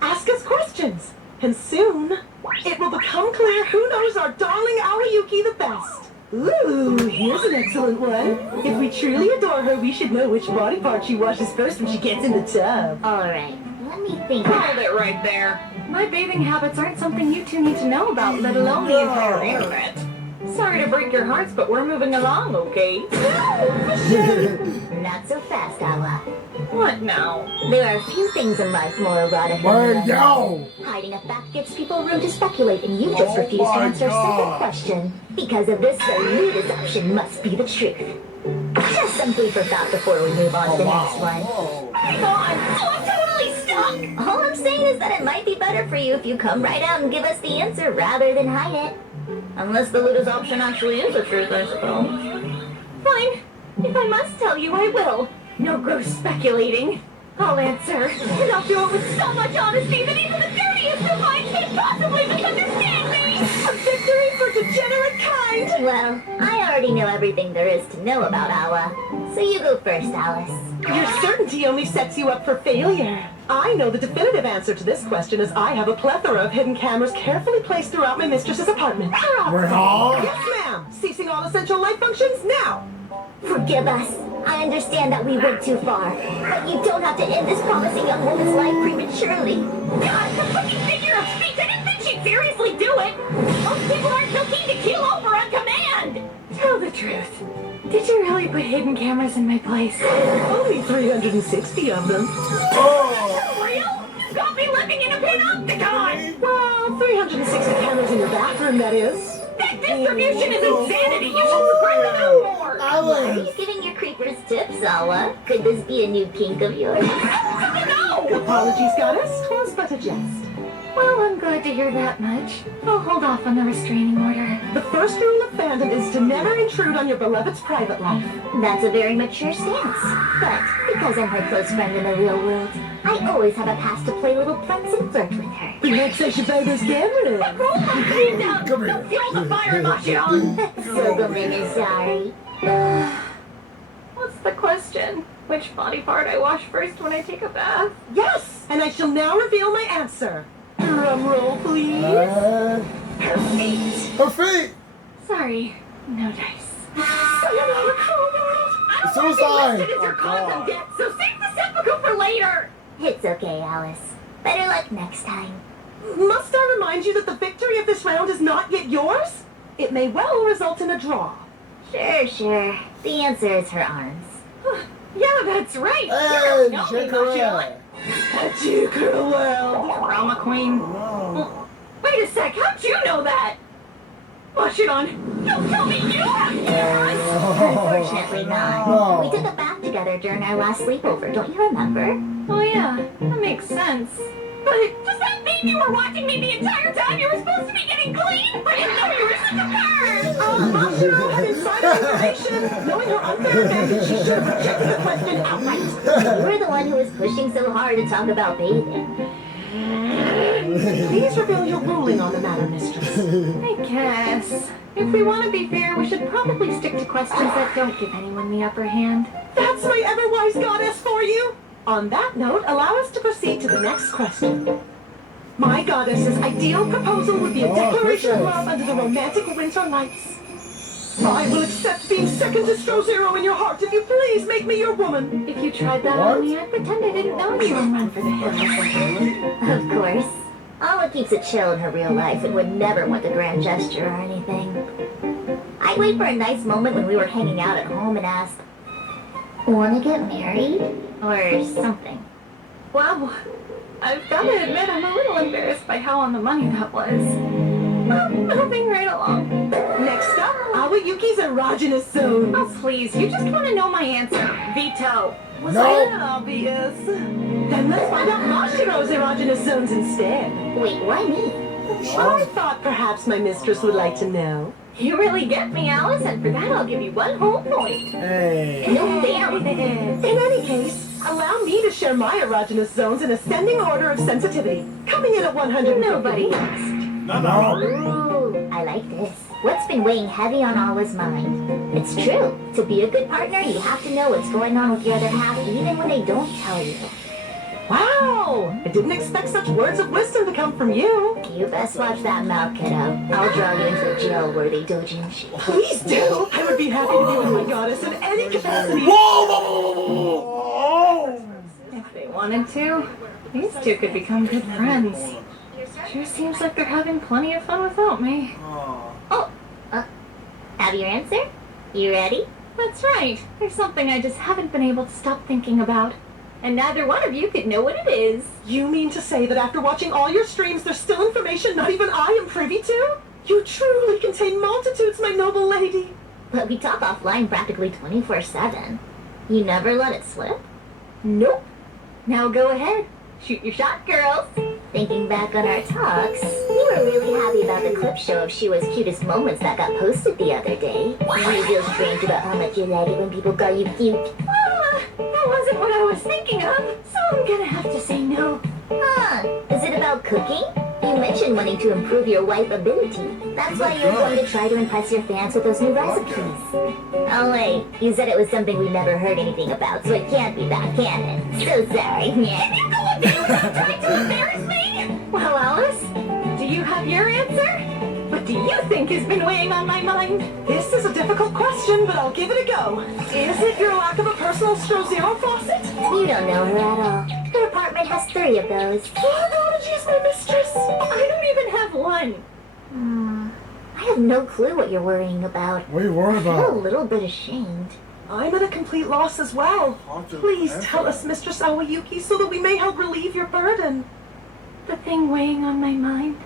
Ask us questions, and soon it will become clear who knows our darling Aoyuki the best. Ooh, here's an excellent one. If we truly adore her, we should know which body part she washes first when she gets in the tub. All right, let me think. Hold it right there. My bathing habits aren't something you two need to know about, let alone the entire internet. Sorry to break your hearts, but we're moving along, okay? Not so fast, Awa. What now? There are few things in life more erotic Word, than yo! hiding a fact gives people room to speculate, and you just Oh refuse to my answer a simple God. question. Because of this, the new deception must be the truth. Just some food for thought before we move on to the next one. Hang on! Oh, I'm totally stuck! All I'm saying is that it might be better for you if you come right out and give us the answer rather than hide it. Unless the Luda's option actually is the truth, I suppose. Fine. If I must tell you, I will. No gross speculating. I'll answer. And I'll do it with so much honesty that even the dirtiest of minds can't possibly misunderstand me! A victory for degenerate kind! Well, I already know everything there is to know about Awa. So you go first, Alice. Your certainty only sets you up for failure. I know the definitive answer to this question as I have a plethora of hidden cameras carefully placed throughout my mistress's apartment. Yes, ma'am. Ceasing all essential life functions now. Forgive us. I understand that we went too far. But you don't have to end this promising young woman's life prematurely. God, the fucking figure of speech! I didn't think she'd seriously do it! Most people aren't so keen to keel over on command! Tell the truth. Did you really put hidden cameras in my place? Only 360 of them. For real? You got me living in a panopticon! Well, 360 cameras in your bathroom, that is. That distribution is insanity! You should spread them out more! Why are you giving your creepers tips, Awa? Could this be a new kink of yours? No! Apologies, goddess. 'Twas but a jest. Well, I'm glad to hear that much. I'll hold off on the restraining order. The first rule of fandom is to never intrude on your beloved's private life. That's a very mature stance. But because I'm her close friend in the real world, I always have a pass to play little pranks and flirt with her. Let's say she played this camera. Roll my hand down! Come here. Don't fuel the fire, Machion! So Gomen is sorry. What's the question? Which body part I wash first when I take a bath? Yes! And I shall now reveal my answer. Drum roll, please. Her feet. Her feet! Sorry, no dice. Sayonara, cruel world. I don't Suicide. want to be listed as your cause of death, so save the seppuku for later! It's okay, Alice. Better luck next time. Must I remind you that the victory of this round is not yet yours? It may well result in a draw. Sure. The answer is her arms. Yeah, that's right! Hey, You're shake no, her Machion. ass. At you, cruel world. Drama queen. Wait a sec, how'd you know that? Machion, don't tell me you have cameras! Unfortunately not. No. We took a bath together during our last sleepover, don't you remember? Oh yeah, that makes sense. But does that mean you were watching me the entire time you were supposed to be getting clean? I didn't know you were such a bird! Mashiro had insider information. Knowing her unfair advantage, she should have rejected the question outright. You were the one who was pushing so hard to talk about bathing. Please reveal your ruling on the matter, mistress. I guess. If we want to be fair, we should probably stick to questions that don't give anyone the upper hand. That's my ever-wise goddess for you. On that note, allow us to proceed to the next question. My goddess's ideal proposal would be a declaration of love under the romantic winter lights. I will accept being second to Stro Zero in your heart if you please make me your woman. If you tried that What? on me, I'd pretend I didn't know you and run for the hills. Of course. Awa keeps it chill in her real life and would never want a grand gesture or anything. I'd wait for a nice moment when we were hanging out at home and ask, "Wanna get married?" Or something. Well, I've got to admit I'm a little embarrassed by how on the money that was. Well, moving right along. Next up, Awayuki's erogenous zone. Oh, please, you just want to know my answer. Veto. Was No. that obvious? Then let's find out Mashiro's erogenous zones instead. Wait, why me? I thought perhaps my mistress would like to know. You really get me, Alice, and for that I'll give you 1 whole point. Hey. No fair with it. In any case, allow me to share my erogenous zones in ascending order of sensitivity, coming in at 100. Nobody asked. Ooh, I like this. What's been weighing heavy on Awa's mind? It's true. To be a good partner, you have to know what's going on with your other half, even when they don't tell you. Wow! I didn't expect such words of wisdom to come from you. You best watch that mouth, kiddo. I'll draw you into a jail-worthy doujinshi. Please do. I would be happy to be with my goddess in any capacity. If they wanted to, these two could become good friends. Sure seems like they're having plenty of fun without me. Have your answer? You ready? That's right. There's something I just haven't been able to stop thinking about. and neither one of you could know what it is. You mean to say that after watching all your streams, there's still information not even I am privy to? You truly contain multitudes, my noble lady. But we talk offline practically 24/7. You never let it slip? Nope. Now go ahead. Shoot your shot, girls. Thinking back on our talks, you were really happy about the clip show of Shua's cutest moments that got posted the other day. You feel strange about how much you like it when people call you cute. Well, that wasn't what I was thinking of, so I'm gonna have to say no. Huh, is it about cooking? You mentioned wanting to improve your wife ability. That's why you're going to try to impress your fans with those new recipes. Oh wait, you said it was something we never heard anything about, so it can't be that, can it? So sorry. Can you go a day without trying to embarrass me? Well, Alice, do you have your answer? What do you think has been weighing on my mind? This is a difficult question, but I'll give it a go. Is it your lack of a personal Stro-Zero faucet? You don't know her at all. Her apartment has 3 of those. Oh, apologies, my mistress. I don't even have one. I have no clue what you're worrying about. What are you worried I feel a about? little bit ashamed. I'm at a complete loss as well. Please tell us, Mistress Awayuki, so that we may help relieve your burden. The thing weighing on my mind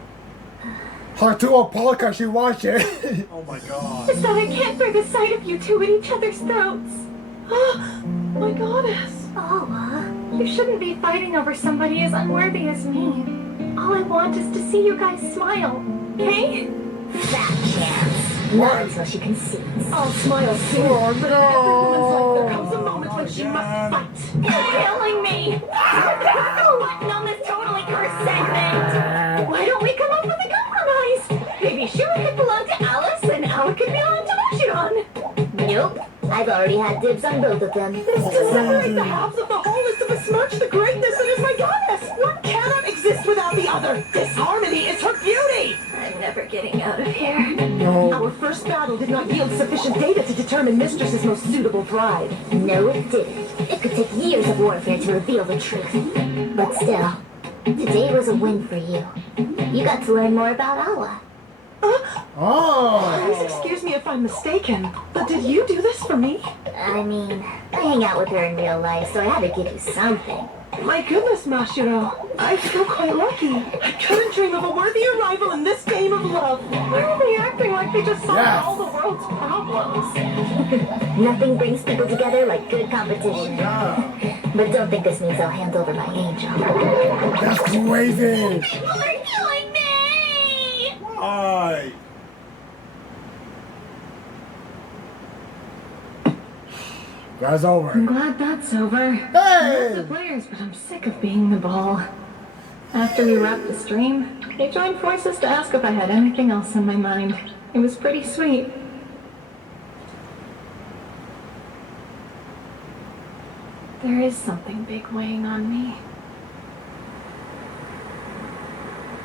Her 2 podcast, she watched it. Oh my god. is that I can't bear the sight of you two at each other's throats. Oh, my goddess. You shouldn't be fighting over somebody as unworthy as me. All I want is to see you guys smile, okay? Fat chance. Not until she concedes. I'll smile soon. Oh, But in every woman's life, there comes a moment when she must fight. You're killing me! Button on this totally cursed segment! Why don't we come up with a compromise? Maybe Shura could belong to Alice and Alice could belong to Mashiron. Nope. I've already had dibs on both of them. This to separate the halves of the whole is to besmirch the greatness that is my goddess. One cannot exist without the other. Disharmony is her beauty. I'm never getting out of here. No. Our first battle did not yield sufficient data to determine Mistress's most suitable bride. No, it didn't. It could take years of warfare to reveal the truth. But still, today was a win for you. You got to learn more about Awa. Oh. Please excuse me if I'm mistaken, but did you do this for me? I mean, I hang out with her in real life, so I had to give you something. My goodness, Mashiro. I feel quite lucky. I couldn't dream of a worthier rival in this game of love. Why are they acting like they just solved Yes. all the world's problems? Nothing brings people together like good competition. Yeah. But don't think this means I'll hand over my angel. That's crazy. People are killing me! Why? That's over. I'm glad that's over. Hey! Love the players, but I'm sick of being the ball. After we wrapped the stream, they joined forces to ask if I had anything else on my mind. It was pretty sweet. There is something big weighing on me.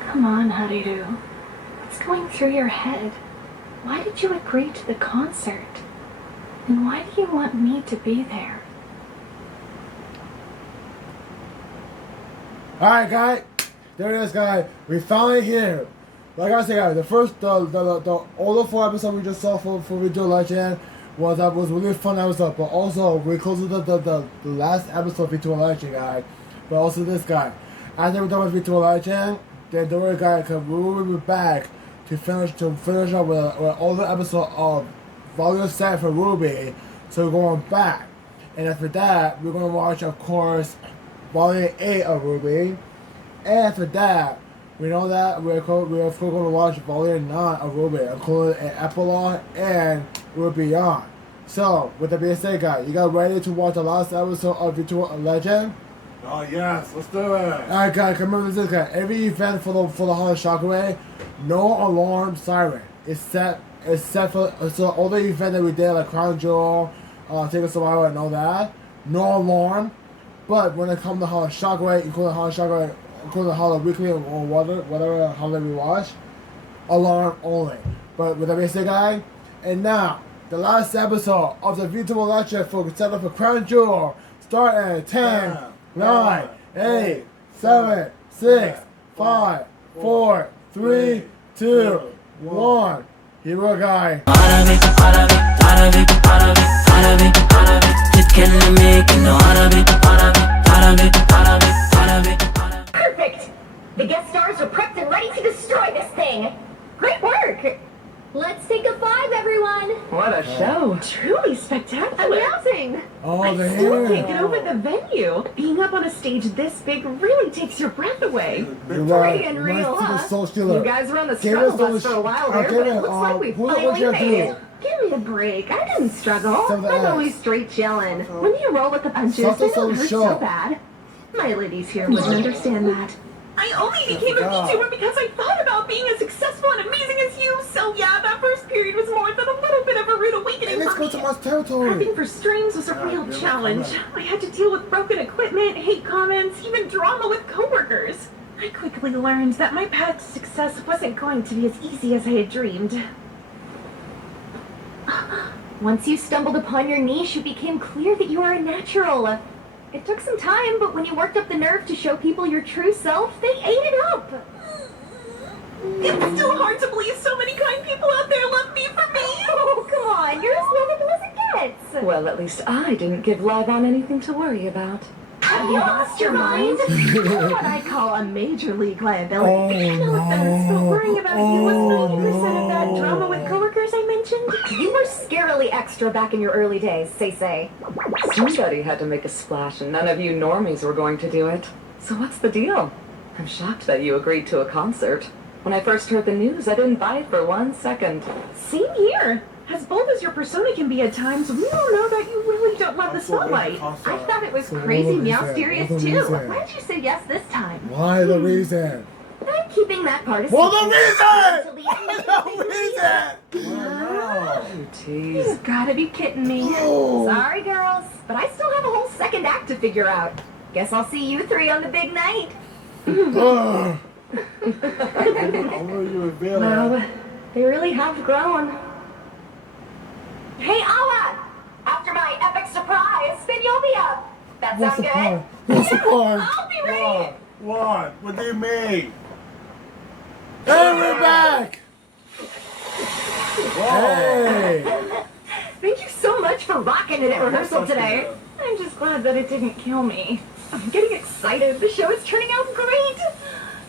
Come on, Hariru. What's going through your head? Why did you agree to the concert? And why do you want me to be there? Alright, guys. There it is, guys. We finally here. Like I said, guys, the first, the all the 4 episodes we just saw for Vtuber Legend was really fun episode. But also, we close to the last episode of Vtuber Legend, guys. But also this guy. After we're done with Vtuber Legend, then the other guy, we will be back to finish up with all the episodes of Volume 7 for RWBY. So we're going back. And after that, we're going to watch, of course, Volume 8 of RWBY. And after that, we know that we're going to watch Volume 9 of RWBY, including an epilogue and beyond. So, with that being said, guys, you guys ready to watch the last episode of Vtuber Legend? Oh yes, let's do it. Alright, guys, remember this, guys. Every event for the Hall of SHOCKWAVE, no alarm siren. It's set for so all the events that we did, like Crown Jewel, Take a Survivor, and all that. No alarm. But when it comes to Hall of SHOCKWAVE, including Hall of SHOCKWAVE, including Hall of Weekly or whatever holiday we watch, alarm only. But with that being said, guys, and now the last episode of the Vtuber Legend for set up for Crown Jewel, start at 10, 9, 8, 7, 6, 5, 4, 3, 2, 1. Here we go, guys. Arabic, you can make it no Arabic, Perfect! The guest stars are prepped and ready to destroy this thing! Great work! Let's take a 5, everyone! What a show. Truly spectacular. Amazing! Oh, I the still can't hair. get over the venue. Being up on a stage this big really takes your breath away. You're right. Pretty unreal, Reminds me of huh? Soul Stealer. You guys were on the Give struggle us bus those- for a while okay, there, but it looks then, like we who's finally your made dude? it. Give me a break. I didn't struggle. Some of the I'm ass. always straight chillin'. When you roll with the punches, Something they don't so hurt short. so bad. My ladies here wouldn't understand that. I only became a VTuber because I thought about being as successful and amazing as you. So yeah, that first period was more than a little bit of a rude awakening And let's for go me. to my territory. Prepping for streams was a real challenge. I had to deal with broken equipment, hate comments, even drama with coworkers. I quickly learned that my path to success wasn't going to be as easy as I had dreamed. Once you stumbled upon your niche, it became clear that you are a natural. It took some time, but when you worked up the nerve to show people your true self, they ate it up. It's still hard to believe so many kind people out there love me for me. Oh, come on, you're as lovable as it gets. Well, at least I didn't give Live On anything to worry about. Have you lost your mind? You're what I call a major league liability. Oh, No offense, but worrying about you was 90% of that no. drama with coworkers I mentioned. You were scarily extra back in your early days, say. Somebody had to make a splash, and none of you normies were going to do it. So what's the deal? I'm shocked that you agreed to a concert. When I first heard the news, I didn't buy it for 1 second. Same here. As bold as your persona can be at times, we all know that you really don't love the spotlight. I thought it was So crazy what was meow that? serious What was too. that? Why'd you say yes this time? Why the reason? I'm keeping that part a Well, the secret. reason! The reason! Oh, jeez. You gotta be kidding me. Oh. Sorry, girls, but I still have a whole second act to figure out. Guess I'll see you 3 on the big night. Ugh. I'm gonna you reveal Wow, that. they really have grown. Hey, Awa! After my epic surprise, then you'll be up. That What's sound the good? point? What's the point? I'll be ready. What? What do you mean? Hey, we're back! Hey! Thank you so much for rocking it at rehearsal today. I'm just glad that it didn't kill me. I'm getting excited. The show is turning out great.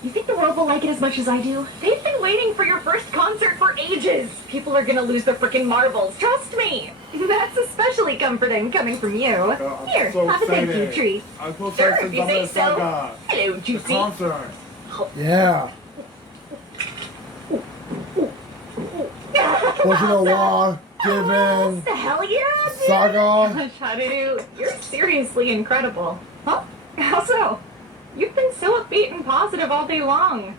You think the world will like it as much as I do? They've been waiting for your first concert for ages. People are gonna lose their freaking marbles. Trust me. That's especially comforting coming from you. I'm Here, so have a thank you excited. treat. I'm so Sure, excited if you say to so. Saga. Hello, The Juicy. concert. Yeah. Portugal Law, Given, The hell yeah, dude. Saga. Gosh, Hadidu, you're seriously incredible. Huh? How so? You've been so upbeat and positive all day long.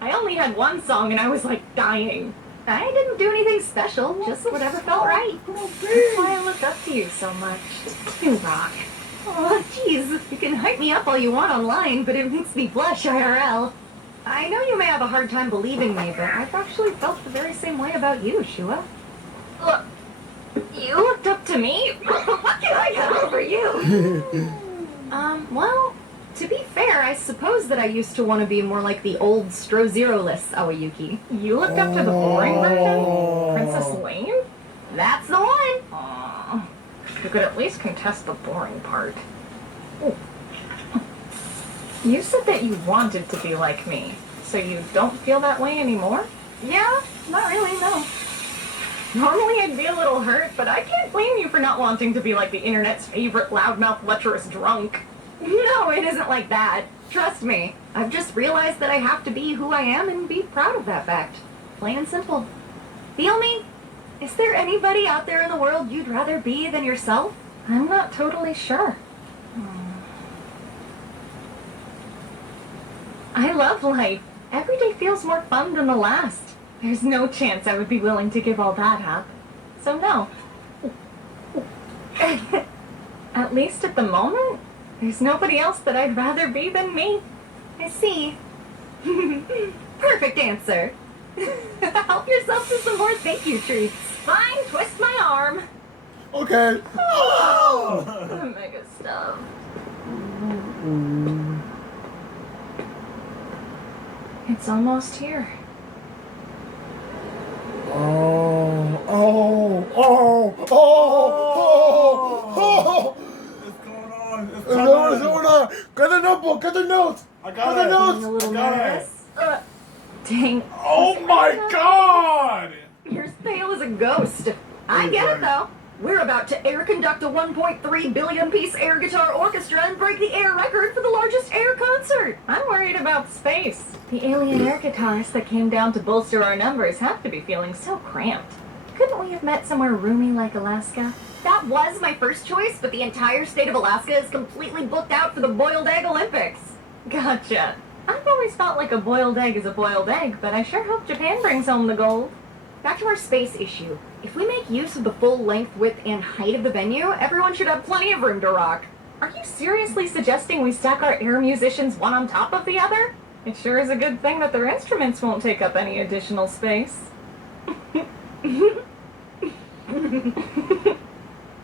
I only had one song and I was like dying. I didn't do anything special, just whatever felt right. That's why I look up to you so much. You rock. Oh, jeez, you can hype me up all you want online, but it makes me blush IRL. I know you may have a hard time believing me, but I've actually felt the very same way about you, Shua. Look, you looked up to me? What can I have over you? Well, to be fair, I suppose that I used to want to be more like the old Stro Zero-less Aoyuki. You looked up to the boring version? Princess Lane? That's the one! Aww. You could at least contest the boring part. You said that you wanted to be like me, so you don't feel that way anymore? Yeah, not really, no. Normally I'd be a little hurt, but I can't blame you for not wanting to be like the internet's favorite loudmouth lecherous drunk. No, it isn't like that. Trust me. I've just realized that I have to be who I am and be proud of that fact. Plain and simple. Feel me? Is there anybody out there in the world you'd rather be than yourself? I'm not totally sure. I love life. Every day feels more fun than the last. There's no chance I would be willing to give all that up. So no. At least at the moment, there's nobody else that I'd rather be than me. I see. Perfect answer. Help yourself to some more thank you treats. Fine, twist my arm. Okay. Mega stuff. It's almost here. Oh. What's going on? It's What's going on? Get the notebook. Get the notes. I Get got the it. notes. A little Got it. nervous. Dang. Oh my God! You're as pale as a ghost. I get it though. We're about to air conduct a 1.3 billion piece air guitar orchestra and break the air record for the largest air concert. I'm worried about space. The alien air guitarists that came down to bolster our numbers have to be feeling so cramped. Couldn't we have met somewhere roomy like Alaska? That was my first choice, but the entire state of Alaska is completely booked out for the boiled egg Olympics. Gotcha. I've always felt like a boiled egg is a boiled egg, but I sure hope Japan brings home the gold. Back to our space issue. If we make use of the full length, width, and height of the venue, everyone should have plenty of room to rock. Are you seriously suggesting we stack our air musicians one on top of the other? It sure is a good thing that their instruments won't take up any additional space.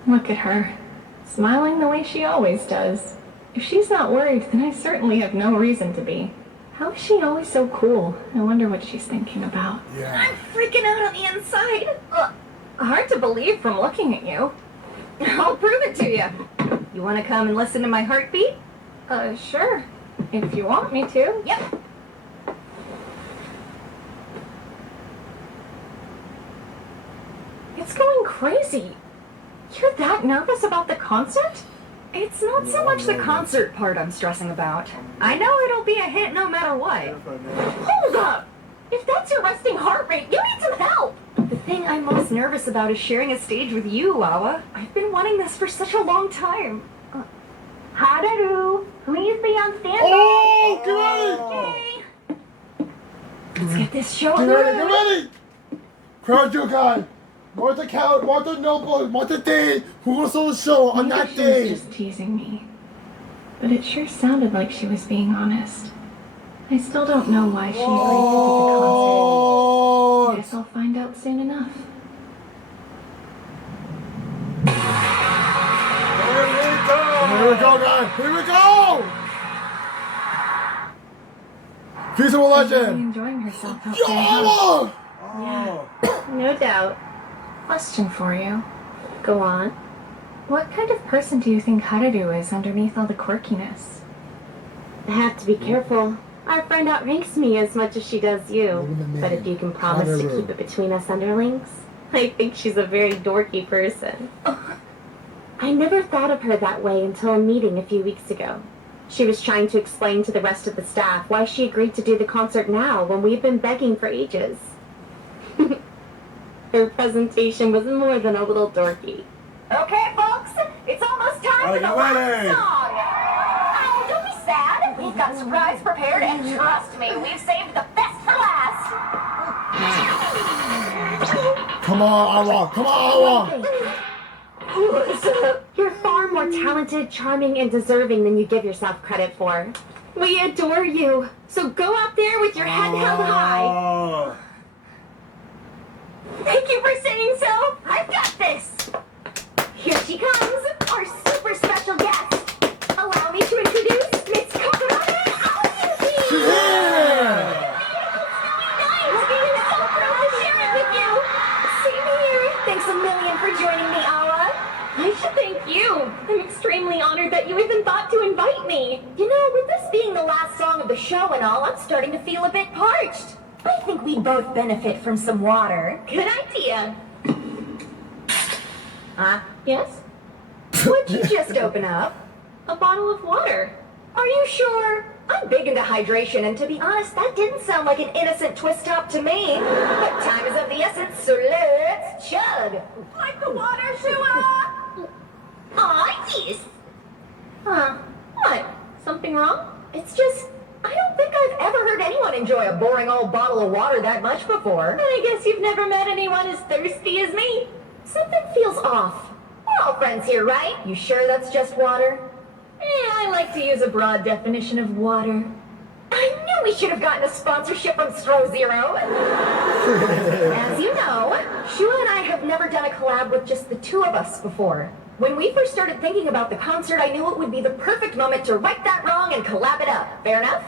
Look at her, smiling the way she always does. If she's not worried, then I certainly have no reason to be. How is she always so cool? I wonder what she's thinking about. Yeah. I'm freaking out on the inside. Hard to believe from looking at you. I'll prove it to you. You want to come and listen to my heartbeat? Sure. If you want me to. Yep. It's going crazy. You're that nervous about the concert? It's not so much the concert part I'm stressing about. I know it'll be a hit no matter what. Hold up! If that's your resting heart rate, you need some help! The thing I'm most nervous about is sharing a stage with you, Awa. I've been wanting this for such a long time. Hadaru, please be on standby. Oh, get ready! Let's get this show Get ready! Get going. ready! Crowd your guy. Martha Count, Martha Noble, Martha Day. Who was on the show on I that think she was day? just teasing me. But it sure sounded like she was being honest. I still don't know why she agreed to do the concert. Oh! Guess I'll find out soon enough. Here we go, guys. Here we go! Feasible She's really legend. enjoying herself out there. huh? Yo! Oh. No doubt. Question for you. Go on. What kind of person do you think Hadaru is underneath all the quirkiness? I have to be careful. Our friend outranks me as much as she does you. But if you can promise to keep it between us underlings, I think she's a very dorky person. I never thought of her that way until a meeting a few weeks ago. She was trying to explain to the rest of the staff why she agreed to do the concert now when we've been begging for ages. Her presentation was more than a little dorky. Okay, folks, it's almost time for the Get last ready. song. Oh, don't be sad. We've got a surprise prepared, and trust me, we've saved the best for last. Come on, Awa. Come on, Awa. What's up? You're far more talented, charming, and deserving than you give yourself credit for. We adore you. So go out there with your head held high. Oh. Thank you for saying so. I've got this. Here she comes, our super special guest. Allow me to introduce Miss Kokonami Aoyuki. Yeah! Looking so thrilled to share it with you. Same here. Thanks a million for joining me, Awa. I should thank you. I'm extremely honored that you even thought to invite me. You know, with this being the last song of the show and all, I'm starting to feel a bit parched. I think we'd both benefit from some water. Good idea. Yes? What'd you just open up? A bottle of water. Are you sure? I'm big into hydration, and to be honest, that didn't sound like an innocent twist top to me. But time is of the essence, so let's chug. Like the water, Shua? Aw, yes. Huh. What? Something wrong? It's just, I don't think I've ever heard anyone enjoy a boring old bottle of water that much before. I guess you've never met anyone as thirsty as me. Something feels off. We're all friends here, right? You sure that's just water? I like to use a broad definition of water. I knew we should have gotten a sponsorship from Stro Zero. As you know, Shua and I have never done a collab with just the two of us before. When we first started thinking about the concert, I knew it would be the perfect moment to right that wrong and collab it up. Fair enough?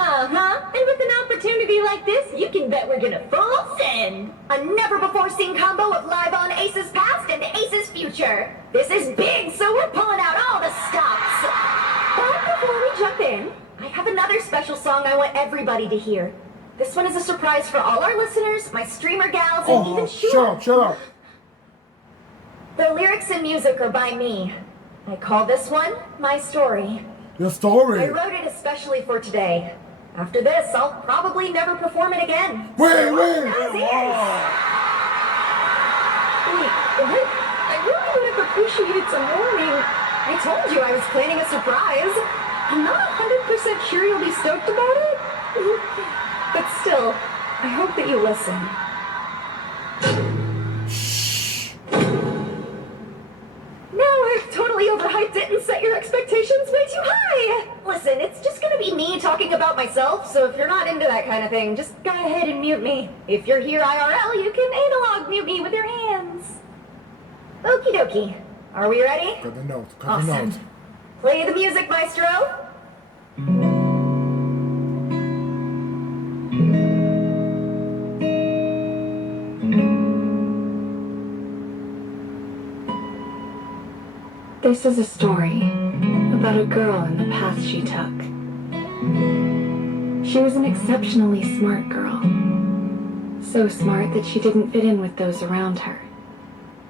Uh-huh. And with an opportunity like this, you can bet we're gonna full send. A never-before-seen combo of live on Ace's past and Ace's future. This is big, so we're pulling out all the stops. But before in. I have another special song I want everybody to hear. This one is a surprise for all our listeners, my streamer gals, and even Shua. Shut up. The lyrics and music are by me. I call this one My Story. Your story. I wrote it especially for today. After this, I'll probably never perform it again. Wait. Wait, what? I really would have appreciated some warning. I told you I was planning a surprise. I'm not 100% sure you'll be stoked about it. But still, I hope that you listen. No, I've totally overhyped it and set your expectations way too high. Listen, it's just gonna be me talking about myself, so if you're not into that kind of thing, just go ahead and mute me. If you're here IRL, you can analog mute me with your hands. Okie dokie. Are we ready? Got the notes. Awesome. Play the music, maestro. This is a story about a girl and the path she took. She was an exceptionally smart girl. So smart that she didn't fit in with those around her.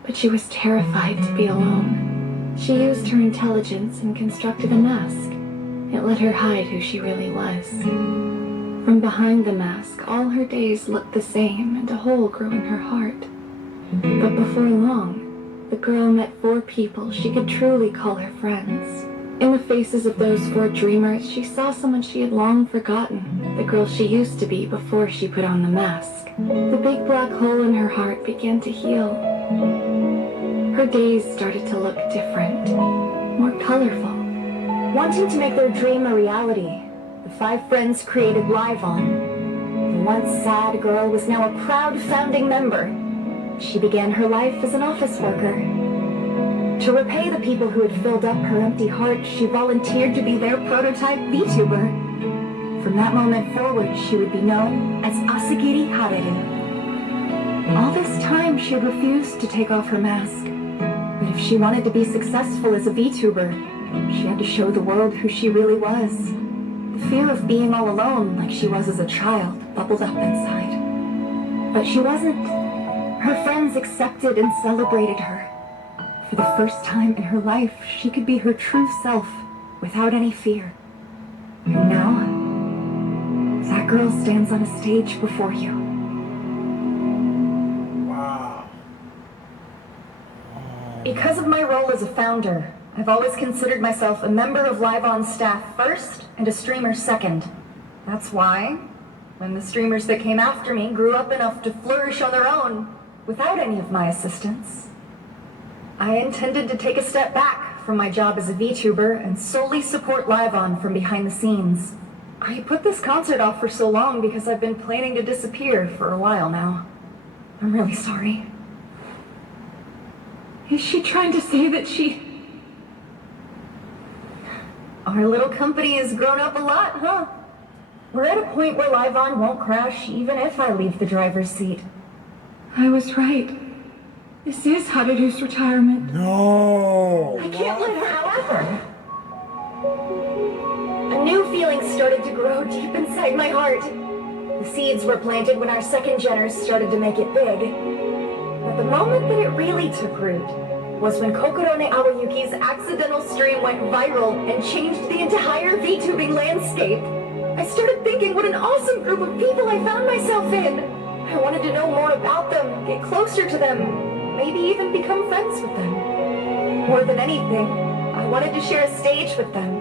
But she was terrified to be alone. She used her intelligence and constructed a mask. It let her hide who she really was. From behind the mask, all her days looked the same, and a hole grew in her heart. But before long, the girl met 4 people she could truly call her friends. In the faces of those 4 dreamers, she saw someone she had long forgotten, the girl she used to be before she put on the mask. The big black hole in her heart began to heal. Her days started to look different, more colorful. Wanting to make their dream a reality, the 5 friends created LiveOn. The once sad girl was now a proud founding member. She began her life as an office worker. To repay the people who had filled up her empty heart, she volunteered to be their prototype Vtuber. From that moment forward, she would be known as Asagiri Hareru. All this time, she had refused to take off her mask. But if she wanted to be successful as a Vtuber, she had to show the world who she really was. The fear of being all alone, like she was as a child, bubbled up inside. But she wasn't. Her friends accepted and celebrated her. For the first time in her life, she could be her true self, without any fear. And now, that girl stands on a stage before you. Wow. Because of my role as a founder, I've always considered myself a member of LiveOn's staff first and a streamer second. That's why, when the streamers that came after me grew up enough to flourish on their own, without any of my assistance, I intended to take a step back from my job as a VTuber and solely support LiveOn from behind the scenes. I put this concert off for so long because I've been planning to disappear for a while now. I'm really sorry. Is she trying to say that she... Our little company has grown up a lot, huh? We're at a point where LiveOn won't crash even if I leave the driver's seat. I was right. This is Haruru's retirement. No. I can't let her, however. A new feeling started to grow deep inside my heart. The seeds were planted when our second geners started to make it big. But the moment that it really took root was when Kokorone Awayuki's accidental stream went viral and changed the entire VTubing landscape. I started thinking what an awesome group of people I found myself in. I wanted to know more about them, get closer to them, maybe even become friends with them. More than anything, I wanted to share a stage with them.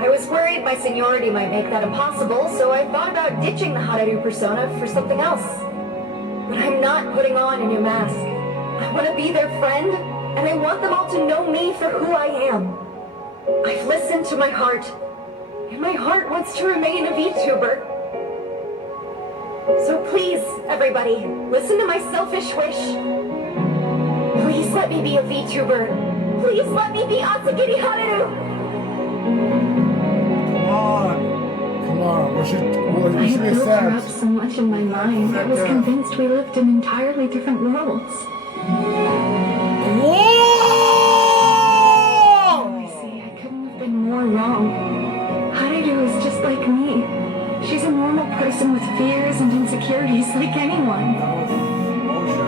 I was worried my seniority might make that impossible, so I thought about ditching the Hareru persona for something else. But I'm not putting on a new mask. I want to be their friend, and I want them all to know me for who I am. I've listened to my heart, and my heart wants to remain a VTuber. So please, everybody, listen to my selfish wish. Please let me be a VTuber. Please let me be Asagiri Hareru. Come on. We I should had be built her up sad. so much in my mind, I was convinced we lived in entirely different worlds. Whoa! I see, I couldn't have been more wrong. person with fears and insecurities like anyone.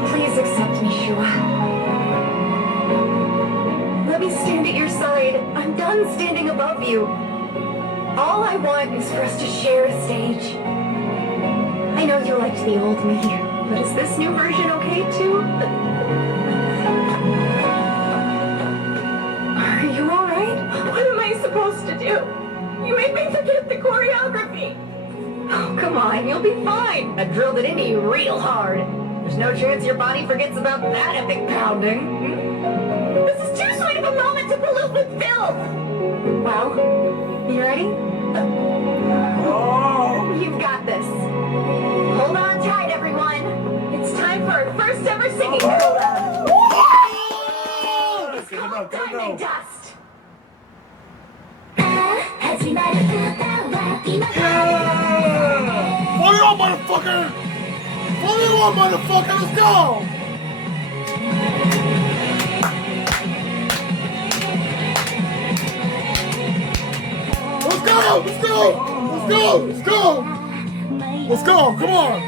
Please accept me, Shua. Let me stand at your side. I'm done standing above you. All I want is for us to share a stage. I know you liked the old me, but is this new version okay too? Are you alright? What am I supposed to do? You made me forget the choreography. Oh, come on, you'll be fine. I drilled it into you real hard. There's no chance your body forgets about that epic pounding. This is too sweet of a moment to pollute with filth. Well, you ready? You've got this. Hold on tight, everyone. It's time for our first ever singing collab. It's called Diamond Dust. Fully on, motherfucker! Fully on, motherfucker! Let's go! Let's go! Let's go! Let's go! Let's go! Let's go! Come on!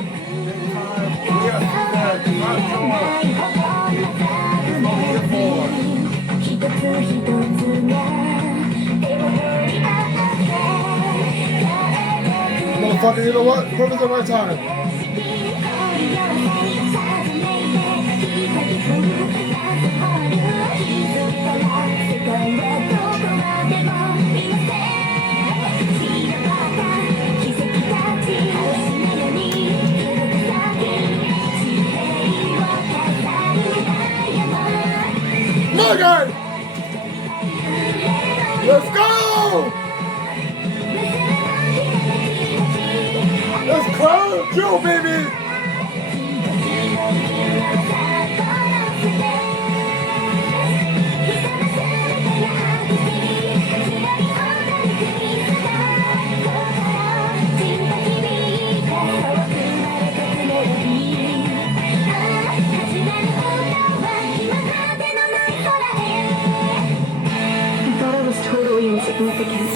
Motherfucker, you know what? Put it the right time. My guy! Let's go! Let's clown Joe, baby! Insignificant.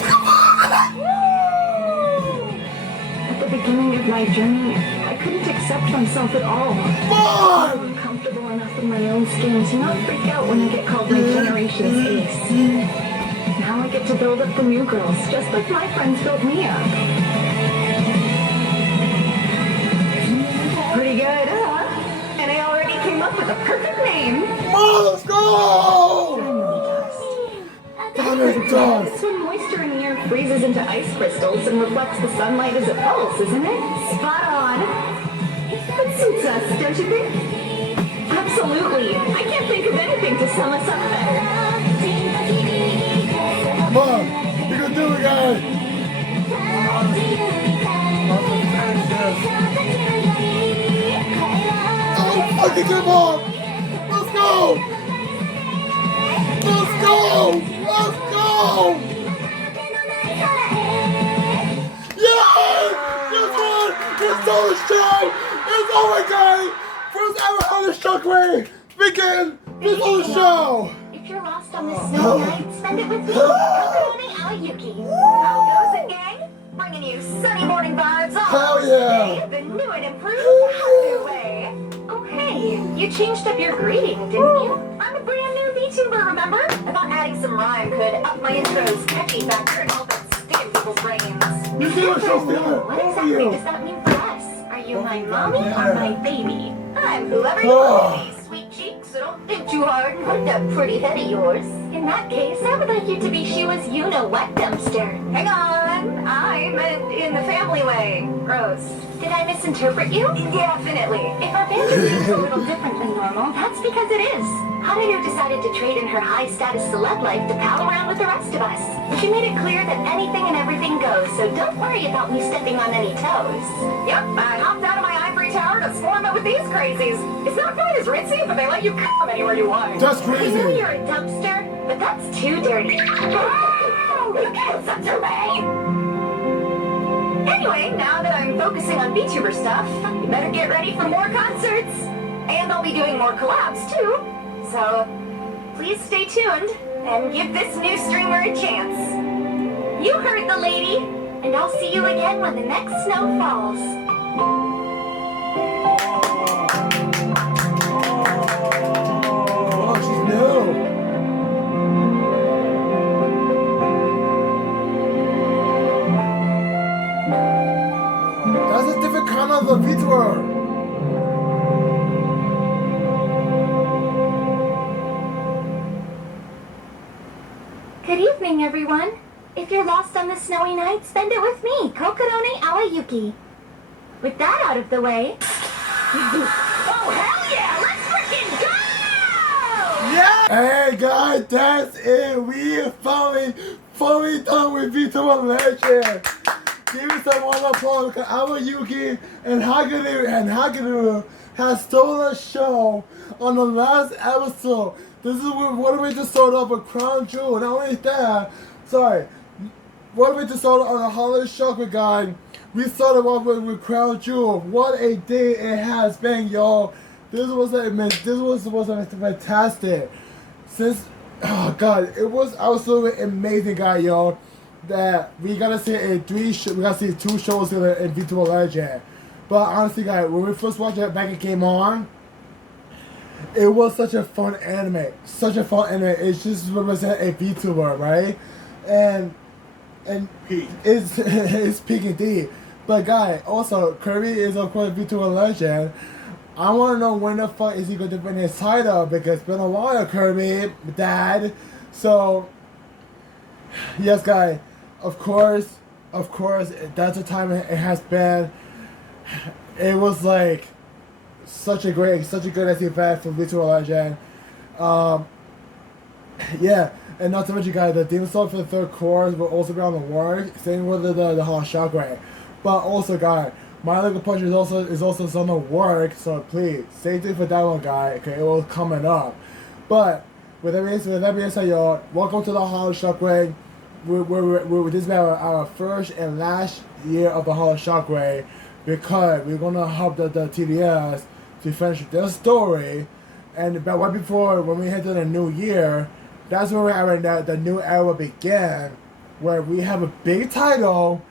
At the beginning of my journey, I couldn't accept myself at all. I was uncomfortable enough in my own skin to not freak out when I get called my generation's ace. Now I get to build up the new girls, just like my friends built me up. Pretty good, huh? And I already came up with a perfect name. Let's go! Diamond Dust! It's when moisture in the air freezes into ice crystals and reflects the sunlight as it falls, isn't it? Spot on! It suits us, don't you think? Absolutely! I can't think of anything to sum us up better. Come on! You can do it, guys! Oh, fucking come on! Let's go! Let's go! Let's go! Yeah! Guess what? It's on the show! It's over, guys! First ever on the Shockwave! Begin! It's on the show! If you're lost on this snowy night, spend it with me, Kokononi Aoyuki. How goes it, gang? Bringing you sunny morning vibes all Hell yeah! day, the new and improved Hallyu way. Oh, hey, you changed up your greeting, didn't you? I'm a brand new Vtuber, remember? I thought adding some rhyme could up my intro's catchy factor and help it stick in people's brains. You see what she's doing? What exactly does that mean for us? Are you my mommy or my baby? I'm whoever you want to be, sweet cheek, so don't think too hard and put that pretty head of yours. In that case, I would like you to be Shua's you-know-what dumpster. Hang on, I meant in the family way. Rose. Did I misinterpret you? Definitely. If our banter seems a little different than normal, that's because it is. Hanayu decided to trade in her high-status celeb life to pal around with the rest of us. She made it clear that anything and everything goes, so don't worry about me stepping on any toes. Yep, I hopped out of my ivory tower to swarm it with these crazies. It's not quite as ritzy, but they let you come anywhere you want. That's I crazy! know you're a dumpster, but that's too dirty. Oh, you can't censor me! Anyway, now that I'm focusing on VTuber stuff, you better get ready for more concerts. And I'll be doing more collabs, too. So, please stay tuned and give this new streamer a chance. You heard the lady. And I'll see you again when the next snow falls. Oh, she's new. That's a different kind of the Vtuber. Good evening, everyone. If you're lost on this snowy night, spend it with me, Kokorone Awayuki. With that out of the way... Oh, hell yeah! Let's freaking go! Yeah! Hey guys, that's it. We are finally done with Vtuber Legend. Give me some more applause because Awayuki and Haguru has stolen the show on the last episode. This is what we just started off with Crown Jewel. Not only that, what we just started on the Holiday Shockwave guide. We started off with Crown Jewel. What a day it has been, y'all. This was fantastic. Oh god, it was absolutely amazing, guy, y'all. That we gotta see we gotta see 2 shows in Vtuber Legend. But honestly, guys, when we first watched it back, it came on. It was such a fun anime. It just represents a VTuber, right? And it's peak indeed. But guys, also Kirby is of course Vtuber Legend. I wanna know when the fuck is he gonna win his title because it's been a while, Kirby, Dad. So yes, guys, of course, that's the time it has been. It was like such a good event for Vtuber Legend. Yeah, and not to mention, guys, the theme song for the 3rd course will also be on the work. Same with the whole Shockwave. But also, guys, My Little Punch is also on the work. So please stay tuned for that one, guys. Okay, it will coming up. But with that being said, y'all, welcome to the Holo Shockwave. This is our first and last year of the Holo Shockwave because we're gonna help the TBS to finish their story. And but right before when we head to the new year, that's where we're at right now. The new era began, where we have a big title.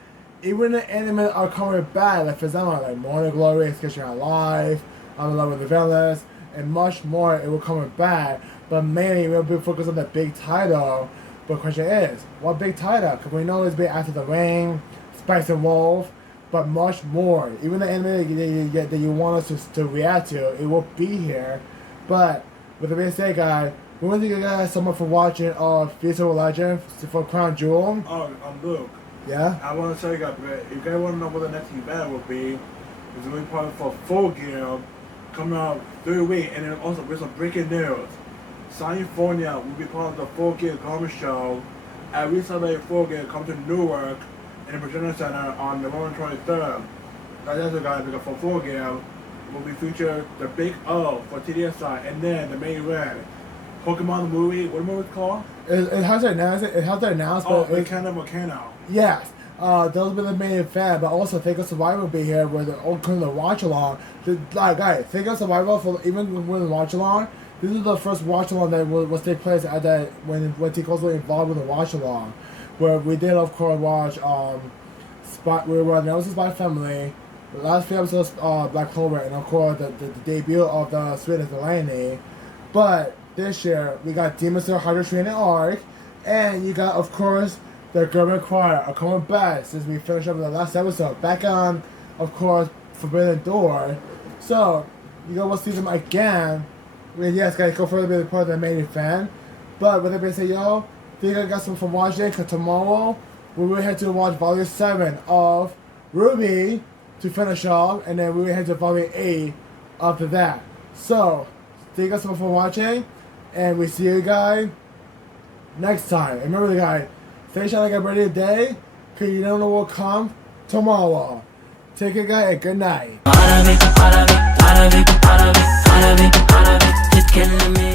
Even the anime are coming back, like for example, like Morning Glory, Sketching Out Live, I'm Love with the Villains, and much more. It will coming back, but mainly we'll be focused on the big title. But the question is, what big title? Because we know it's been After the Rain, Spice and Wolf, but much more. Even the anime that you want us to react to, it will be here. But with the being said, guys, we want to thank you guys so much for watching Vtuber Legend for Crown Jewel. Luke. Yeah? I want to tell you guys, if you guys want to know what the next event will be, it's going to be part for Full Gear coming out 3 weeks, and then also with some breaking news. California will be part of the Full Gear Garment Show. Every Sunday, Full Gear come to Newark in the Prudential Center on November 23rd. That's it, guys, because for Full Gear will be featured the Big O for TDSI, and then the main event. Pokemon the movie, what the movie called? It has to announce it. It has to announce, but Volcano. Yes, those will be the main event, but also Think of Survival will be here where they're all going to watch along. Guys, Think of Survival for even when watch along. This is the first watch along that was take place at that when Tico's were involved with the watch along, where we did of course watch we were announced by Family, the last few episodes Black Clover, and of course the debut of the Sweetest Delaney. But this year we got Demon Slayer Hydro Training Arc, and you got of course the German Choir are coming back since we finished up the last episode. Back on, of course, Forbidden Door. So, you guys will see them again. Yes, guys, go further be part of the main event. But with that being said, y'all, thank you guys for watching. Because tomorrow, we will head to watch Volume 7 of RWBY to finish off. And then we will head to Volume 8 after that. So, thank you guys so much for watching. And we see you guys next time. And remember, guys, stay shy like a ready today, because you don't know what will come tomorrow. Take care, guys, and good night. It's killing me.